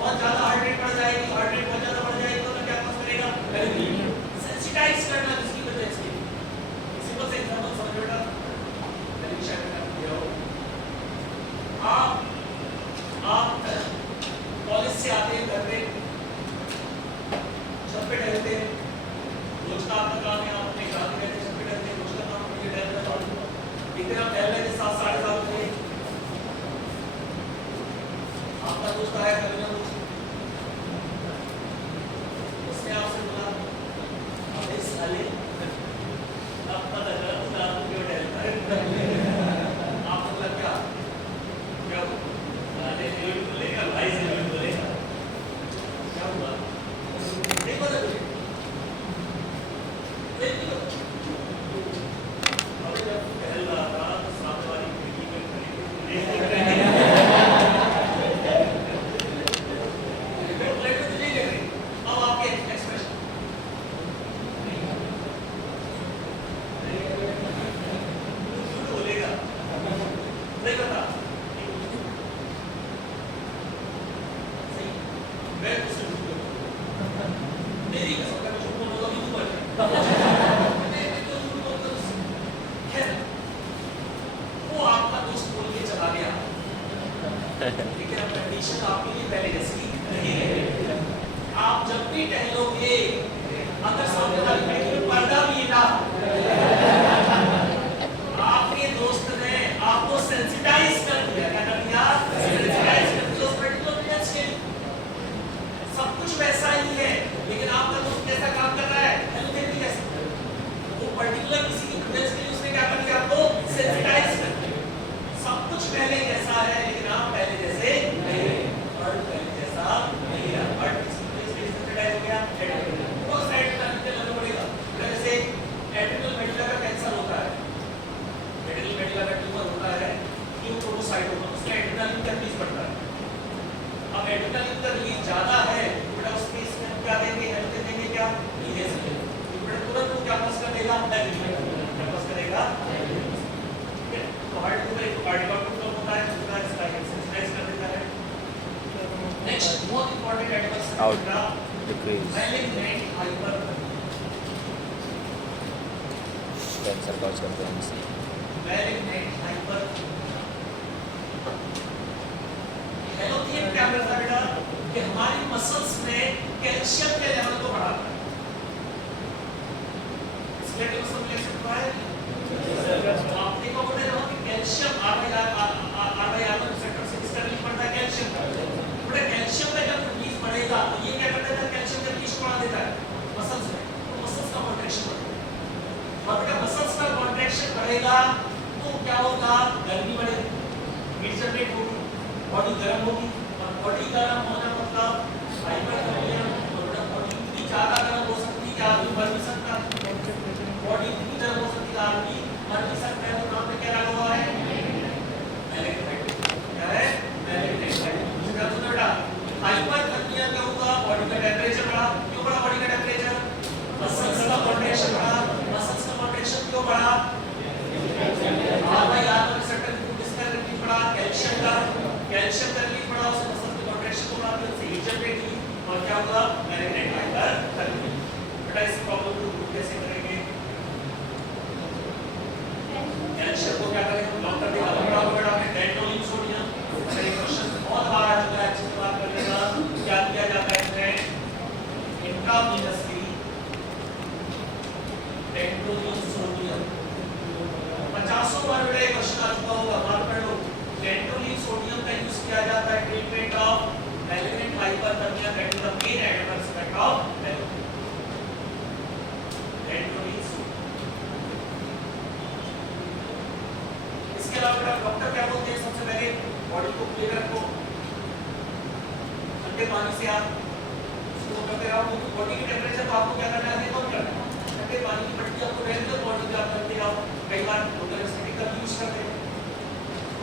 बहुत ज्यादा हार्ट रेट बढ़ जाएगी। हार्ट रेट बहुत ज्यादा बढ़ जाएगी तो क्या कॉज करेगा, अरिथमिया। सेंसिटाइज करना किसकी प्रेजेंस के लिए। सिंपल से एग्जांपल समझ बेटा, आप कॉलेज से आते हैं घर पे, छत पे टहलते हैं, रोज का आपका काम है, आप अपने घर में रहते हैं, छत पे टहलते हैं, रोज का काम अपने टहलते हैं। एक दिन आप टहल रहे थे 7 साढ़े 7 बजे, आपका दोस्त आया कभी ना कुछ, उसने आपसे बोला अबे साले अब पता चला तू रात को क्यों टहलता है। आपको लगा क्या क्या अरे जरूर बोलेगा भाई, जरूर बोलेगा क्या हुआ, देखो ना देखो। अबे जब टहल रहा था तो सामने वाली खिड़की में खड़ी थी, देख रहे हैं अब आपके एक्सप्रेशन बोलेगा नहीं बता सही, मैं तुझसे झूठ बोलूंगा, मेरी कसम का झूठ बोलूंगा भी तू मर मैं तो झूठ बोलता हूं। खैर वो आपका दोस्त बोल के चला गया, लेकिन अब कंडीशन आपके लिए पहले जैसी नहीं है। आप जब भी टहलोगे अगर सामने वाली खिड़की में पर्दा भी ना, आपके दोस्त ने आपको सेंसिटाइज कर दिया, क्या कर दिया, सेंसिटाइज कर दिया उस पर्टिकुलर प्लेस के लिए। सब कुछ वैसा ही है, लेकिन आपका दोस्त कैसा काम कर रहा है, हेल्थी कैसे, वो पर्टिकुलर किसी की प्लेस के लिए उसने क्या कर दिया, आपको सेंसिटाइज कर दिया। सब कुछ पहले जैसा है, लेकिन आप पहले जैसे नहीं रहे, और पहले जैसा नहीं रहा। बट किसी प्लेस के लिए सेंसिटाइज हो गया, वो साइड का निकलना पड़ेगा। जैसे एड्रिनल मेडुला का कैंसर होता है, एड्रिनल मेडुला का ट्यूमर होता है, न्यूक्रोसाइट होता है, उसका एड्रिनलिन का रिलीज बढ़ता है। अब एड्रिनलिन का रिलीज ज्यादा है तो बेटा उस केस में हम क्या देंगे, हेल्थ देंगे क्या, लीनेस देंगे। तो बेटा तुरंत वो क्या पास कर देगा, क्या पास करेगा। ठीक है, तो हार्ट को एक कार्डियक आउटपुट होता है, दूसरा इसका सेंसिटाइज कर देता है। नेक्स्ट बहुत important adverse out decrease malignant hyper cancer cause करते हैं इससे। मैलिग्नेंट हाइपर हेलोथियम क्या करता है बेटा, कि हमारी मसल्स में कैल्शियम के लेवल को बढ़ाता है। स्केलेटल मसल कैल्शियम का है, आपने को बोले ना कि कैल्शियम आर रिसेप्टर से किसका रिलीज बढ़ता है, कैल्शियम का। बेटा कैल्शियम का जब रिलीज बढ़ेगा तो ये क्या कर देता है, कैल्शियम का रिलीज बढ़ा देता है मसल्स में, तो मसल्स का कॉन्ट्रैक्शन बढ़ेगा। और बेटा मसल्स का कॉन्ट्रैक्शन बढ़ेगा तो क्या होगा, गर्मी बढ़ेगी। हीट जनरेट होगी, बॉडी गर्म होगी, और बॉडी गर्म होना मतलब हाइपरथर्मिया, और बॉडी इतनी ज्यादा गर्म हो सकती है कि आदमी मर भी सकता है, बॉडी इतनी गर्म हो सकती है आदमी मर भी सकता है। तो नाम पे क्या लगा हुआ है? मेलेग्नेट। क्या है? मेलेग्नेट। दूसरा सुनो बेटा, हाइपरथर्मिया क्या होगा? बॉडी का टेंपरेचर बढ़ा। क्यों बढ़ा बॉडी का टेंपरेचर? मसल्स का कॉन्ट्रैक्शन बढ़ा। मसल्स का कॉन्ट्रैक्शन क्यों बढ़ा? भाई हार्मोन रिसेप्टर की किसका रिलीज बढ़ा? कैल्शियम का रिलीज बढ़ा, उससे मसल की कॉन्ट्रैक्शन को बढ़ाती है, उससे हीट जनरेट हुई, और क्या होगा? Malignant hyperthermia. बेटा इस प्रॉब्लम को दूर कैसे करेंगे? कैल्शियम को क्या करेंगे? ब्लॉक कर देगा। बड़ा बेटा आपने डेंटोलिन सोडियम, मेरे क्वेश्चन बहुत बार आ चुका है, अच्छे से बात कर लेना। क्या किया जाता है इसमें? इंट्रावीनसली डेंटोलिन सोडियम 50 बार बेटा ये क्वेश्चन आ चुका होगा, बात कर लो। डेंटोलिन सोडियम का यूज किया जाता है treatment of malignant hyperthermia, that is the main adverse effect of malignant. Dantrolene sodium. इसके अलावा बेटा डॉक्टर क्या बोलते हैं? सबसे पहले बॉडी को क्लीन रखो, ठंडे पानी से आप इसको करते रहो, क्योंकि बॉडी की टेंपरेचर को आपको क्या करना है? कम करना है। ठंडे पानी की पट्टी आपको रेगुलर बॉडी पे आप करते रहो, कई बार लोग एनेस्थेटिक का यूज करते हैं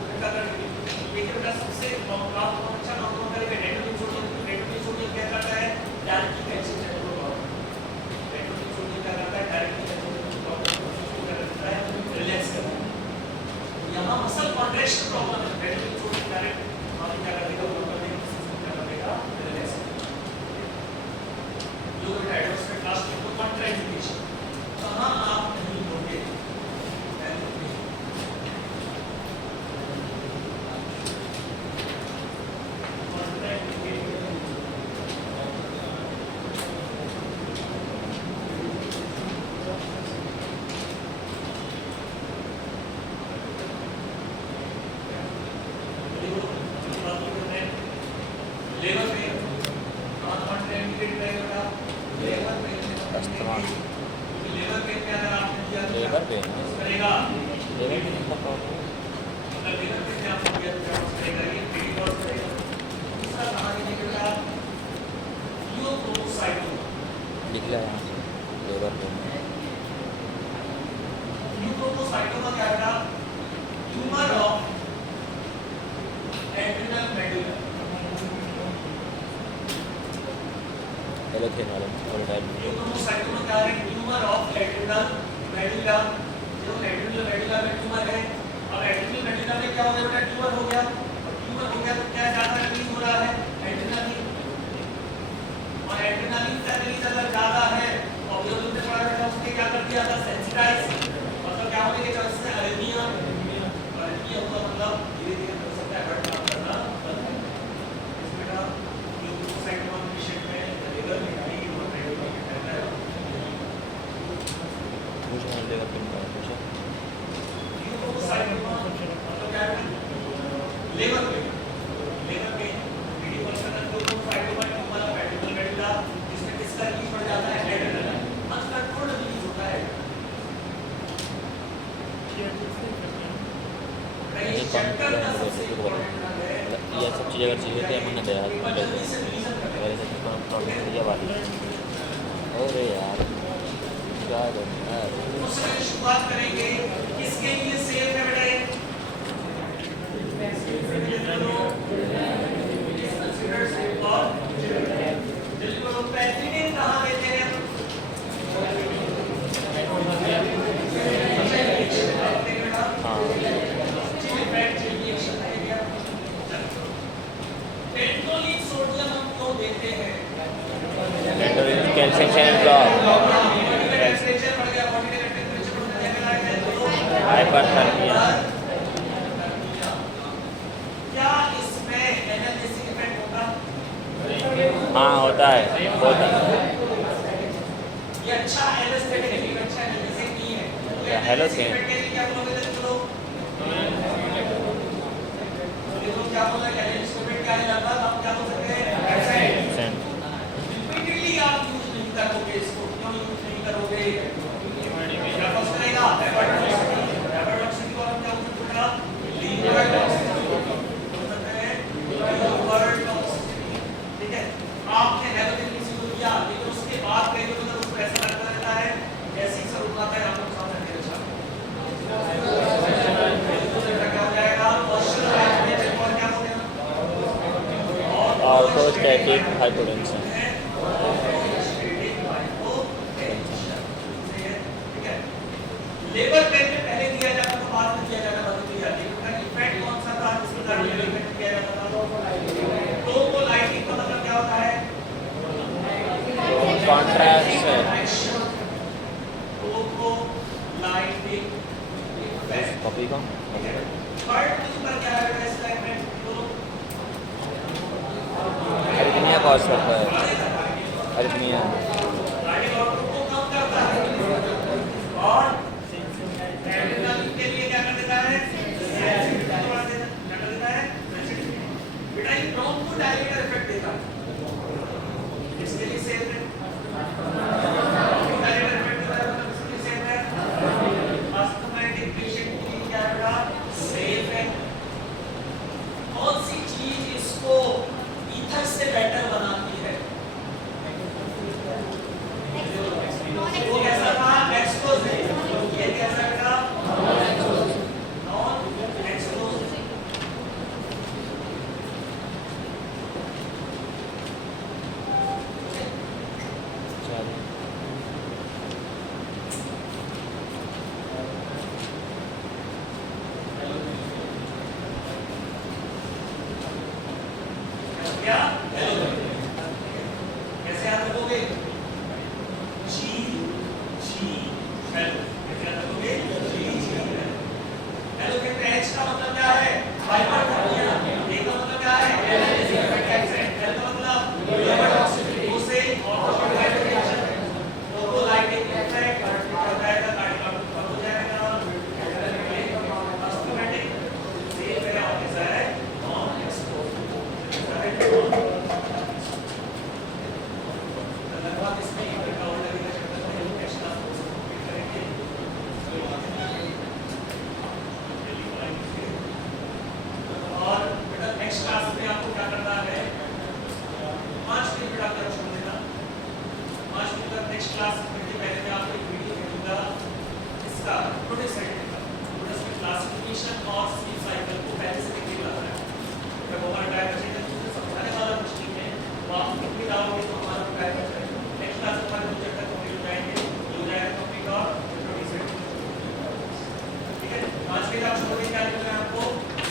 ठंडा करने के लिए। लेकिन बेटा सबसे काम बहुत अच्छा काम करेगा डेंटोलिन सोडियम। डेंटोलिन सोडियम क्या करता है? डायरेक्टली कैल्शियम चैनल को ब्लॉक करता है। डेंटोलिन सोडियम क्या करता है? डायरेक्टली कैल्शियम चैनल को ब्लॉक करता है, रिलैक्स करता है। यहाँ मसल कॉन्ट्रैक्शन प्रॉब्लम है, डेंटोलिन सोडियम डायरेक्ट आप क्या कर देगा? ब्लॉक कर देगा, क्या कर देगा? रिलैक्स कर देगा। जो बेटा एडवर्स इफेक्ट लास्ट में तो कॉन्ट्राइंडिकेशन कहाँ आप नहीं होंगे? लेवल पे कॉन्ट्राइंडिकेट रहेगा। लेवल पे इस्तेमाल लेबर पे क्या अगर आपने दिया तो लेबर पे करेगा? लेबर पे कितना प्रॉब्लम अगर लेबर पे क्या आपने दिया तो क्या करेगा? ये पीडी कॉल करेगा। दूसरा कहां लिखेगा? ल्यूकोसाइटोमा। लिख लिया यहाँ से लेबर पे। ल्यूकोसाइटोमा क्या बेटा? Tumour of adrenal medulla. Halothane वाला और टाइप ल्यूकोसाइटोमा क्या है? Tumour of adrenal medulla. जो एड्रिनल मेडुला में ट्यूमर है, अब एड्रिनल मेडुला में क्या हो गया बेटा? ट्यूमर हो गया, और ट्यूमर हो गया तो क्या ज्यादा रिलीज हो रहा है? एड्रिनलिन। और एड्रिनलिन का रिलीज अगर ज्यादा है और जो तुमने पढ़ा बेटा उसने क्या कर दिया था? सेंसिटाइज। मतलब क्या होने के चांसेस है? अरिथमिया। अरिथमिया होगा मतलब धीरे धीरे हो सकता है हार्ट काम करना बंद हो जाए। इस बेटा ल्यूकोसाइटोमा पेशेंट में लेबर में आई और मेडुला में रहता है। पूछना लेबर पे पूछा ल्यूकोसाइटोमा मतलब क्या है? लेबर पे PD person pheochromocytoma tumour of adrenal medulla, जिसमें किसका रिलीज बढ़ जाता है? एड्रिनलिन। अनकंट्रोल्ड रिलीज होता है। ये चैप्टर का सबसे इंपॉर्टेंट है। ये सब चीज़ अगर चाहिए तो हमने दया अगर ऐसे प्रॉब्लम ये वाली अरे यार क्या करना है? उससे शुरुआत करेंगे। किसके लिए सेफ है बेटा? और जल्दी बोलो, पेनिसिलिन कहाँ लेते हैं? हाँ डेंटोलिन सोडियम हम क्यों देते हैं? कैल्शियम चैनल ब्लॉक टेंपरेचर बढ़ गया, बॉडी का टेंपरेचर बढ़ गया, हाइपरथर्मिया। क्या इसमें एनालिसिस इफेक्ट होगा? हाँ होता है होता है। ये अच्छा एनालिसिस है, लेकिन अच्छा एनालिसिस नहीं है। तो हेलो एनालिसिस इफेक्ट के लिए क्या बोलोगे? चलो क्या बोला? एनालिसिस इफेक्ट क्या है? लगभग आप क्या बोल सकते हैं? सेंट रिपीटेडली आप यूज नहीं करोगे इसको। क्यों यूज नहीं करोगे? क्या फर्स्ट रहेगा? हेपाटाइटिस को हम क्या बोल सकते हैं? Liver toxicity. Orthostatic hypotension. Labour pain में पहले दिया जाता था, बाद में दिया जाता था, बाद में दी जाती है। उसका इफेक्ट कौन सा था जिसके कारण लेबर पेन किया जाता था? टोपोलाइटिक का मतलब क्या होता है? कॉन्ट्रैक्शन। टोपोलाइटिक इफेक्ट। कॉपी का थर्ड नंबर क्या है बेटा इसका इफेक्ट? तो अरिथमिया कॉज करता है। अरिथमिया कार्डियक आउटपुट को कम करता है और एड्रेनलिन के लिए क्या कर देता है? सेंसिटिविटी बढ़ा देता है। क्या कर देता है? सेंसिटिविटी। बेटा ये ब्रोंकोडायलेटर इफेक्ट देता है। इसके लिए सेफ है। ब्रोंकोडायलेटर इफेक्ट देता है मतलब इसके लिए सेफ है। अस्थमैटिक पेशेंट के लिए क्या है बेटा? सेफ है। कौन सी चीज इसको ईथर से बेटर बनाती है? वो कैसा था? एक्सपोज है। ये कैसा था? Non expose. क्या? कैसे याद रखोगे? जी जी हेलो। कैसे याद रखोगे? जी जी हेलो। हेलो कहते हैं एच का मतलब क्या है? हाइपरथर्मिया। ए का मतलब क्या है? Allergic accent. एल का मतलब लेबर टॉक्सिसिटी। ओ से ऑर्थोलाइटिक टोपोलाइटिक इफेक्ट हो जाएगा, कार्डियक आउटपुट हो जाएगा। अस्थमैटिक सेफ है और कैसा है? Non expose. कैसा है? धन्यवाद। इसमें एक और लगेगा चैप्टर में हम एक्स्ट्रा कंप्लीट करेंगे। और बेटा नेक्स्ट क्लास में आपको क्या करना है? 5 दिन बेटा क्या छोड़ देना। 5 दिन तक नेक्स्ट क्लास में पहले मैं आपको एक वीडियो भेजूंगा इसका प्रोटेक्शन का। प्रोटेक्शन क्लासिफिकेशन और स्लीप साइकिल को पहले से देखने वाला है। मैं बहुत टाइम बचेगा तो समझाने वाला कुछ नहीं है। तो आप खुद भी लाओगे तो हमारा टाइम बचेगा। नेक्स्ट क्लास में हमारे दो चैप्टर कंप्लीट हो जाएंगे। हो जाएगा टॉपिक और प्रोटेक्शन। ठीक है? आज के आप छोड़ के क्या करना है आपको?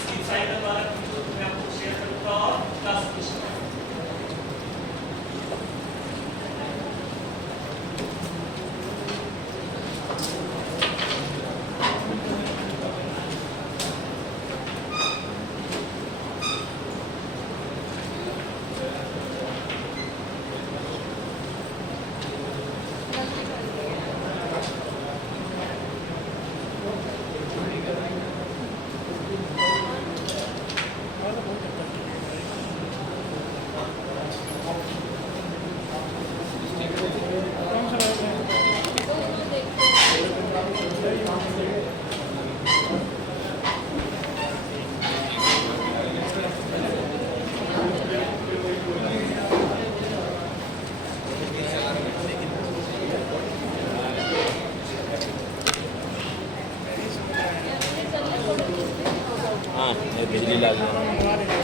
स्लीप साइकिल वाला वीडियो मैं आपको शेयर करूंगा और क्लासिफिकेशन। कौन सा रहेगा? हाँ ये बिजली लग गया।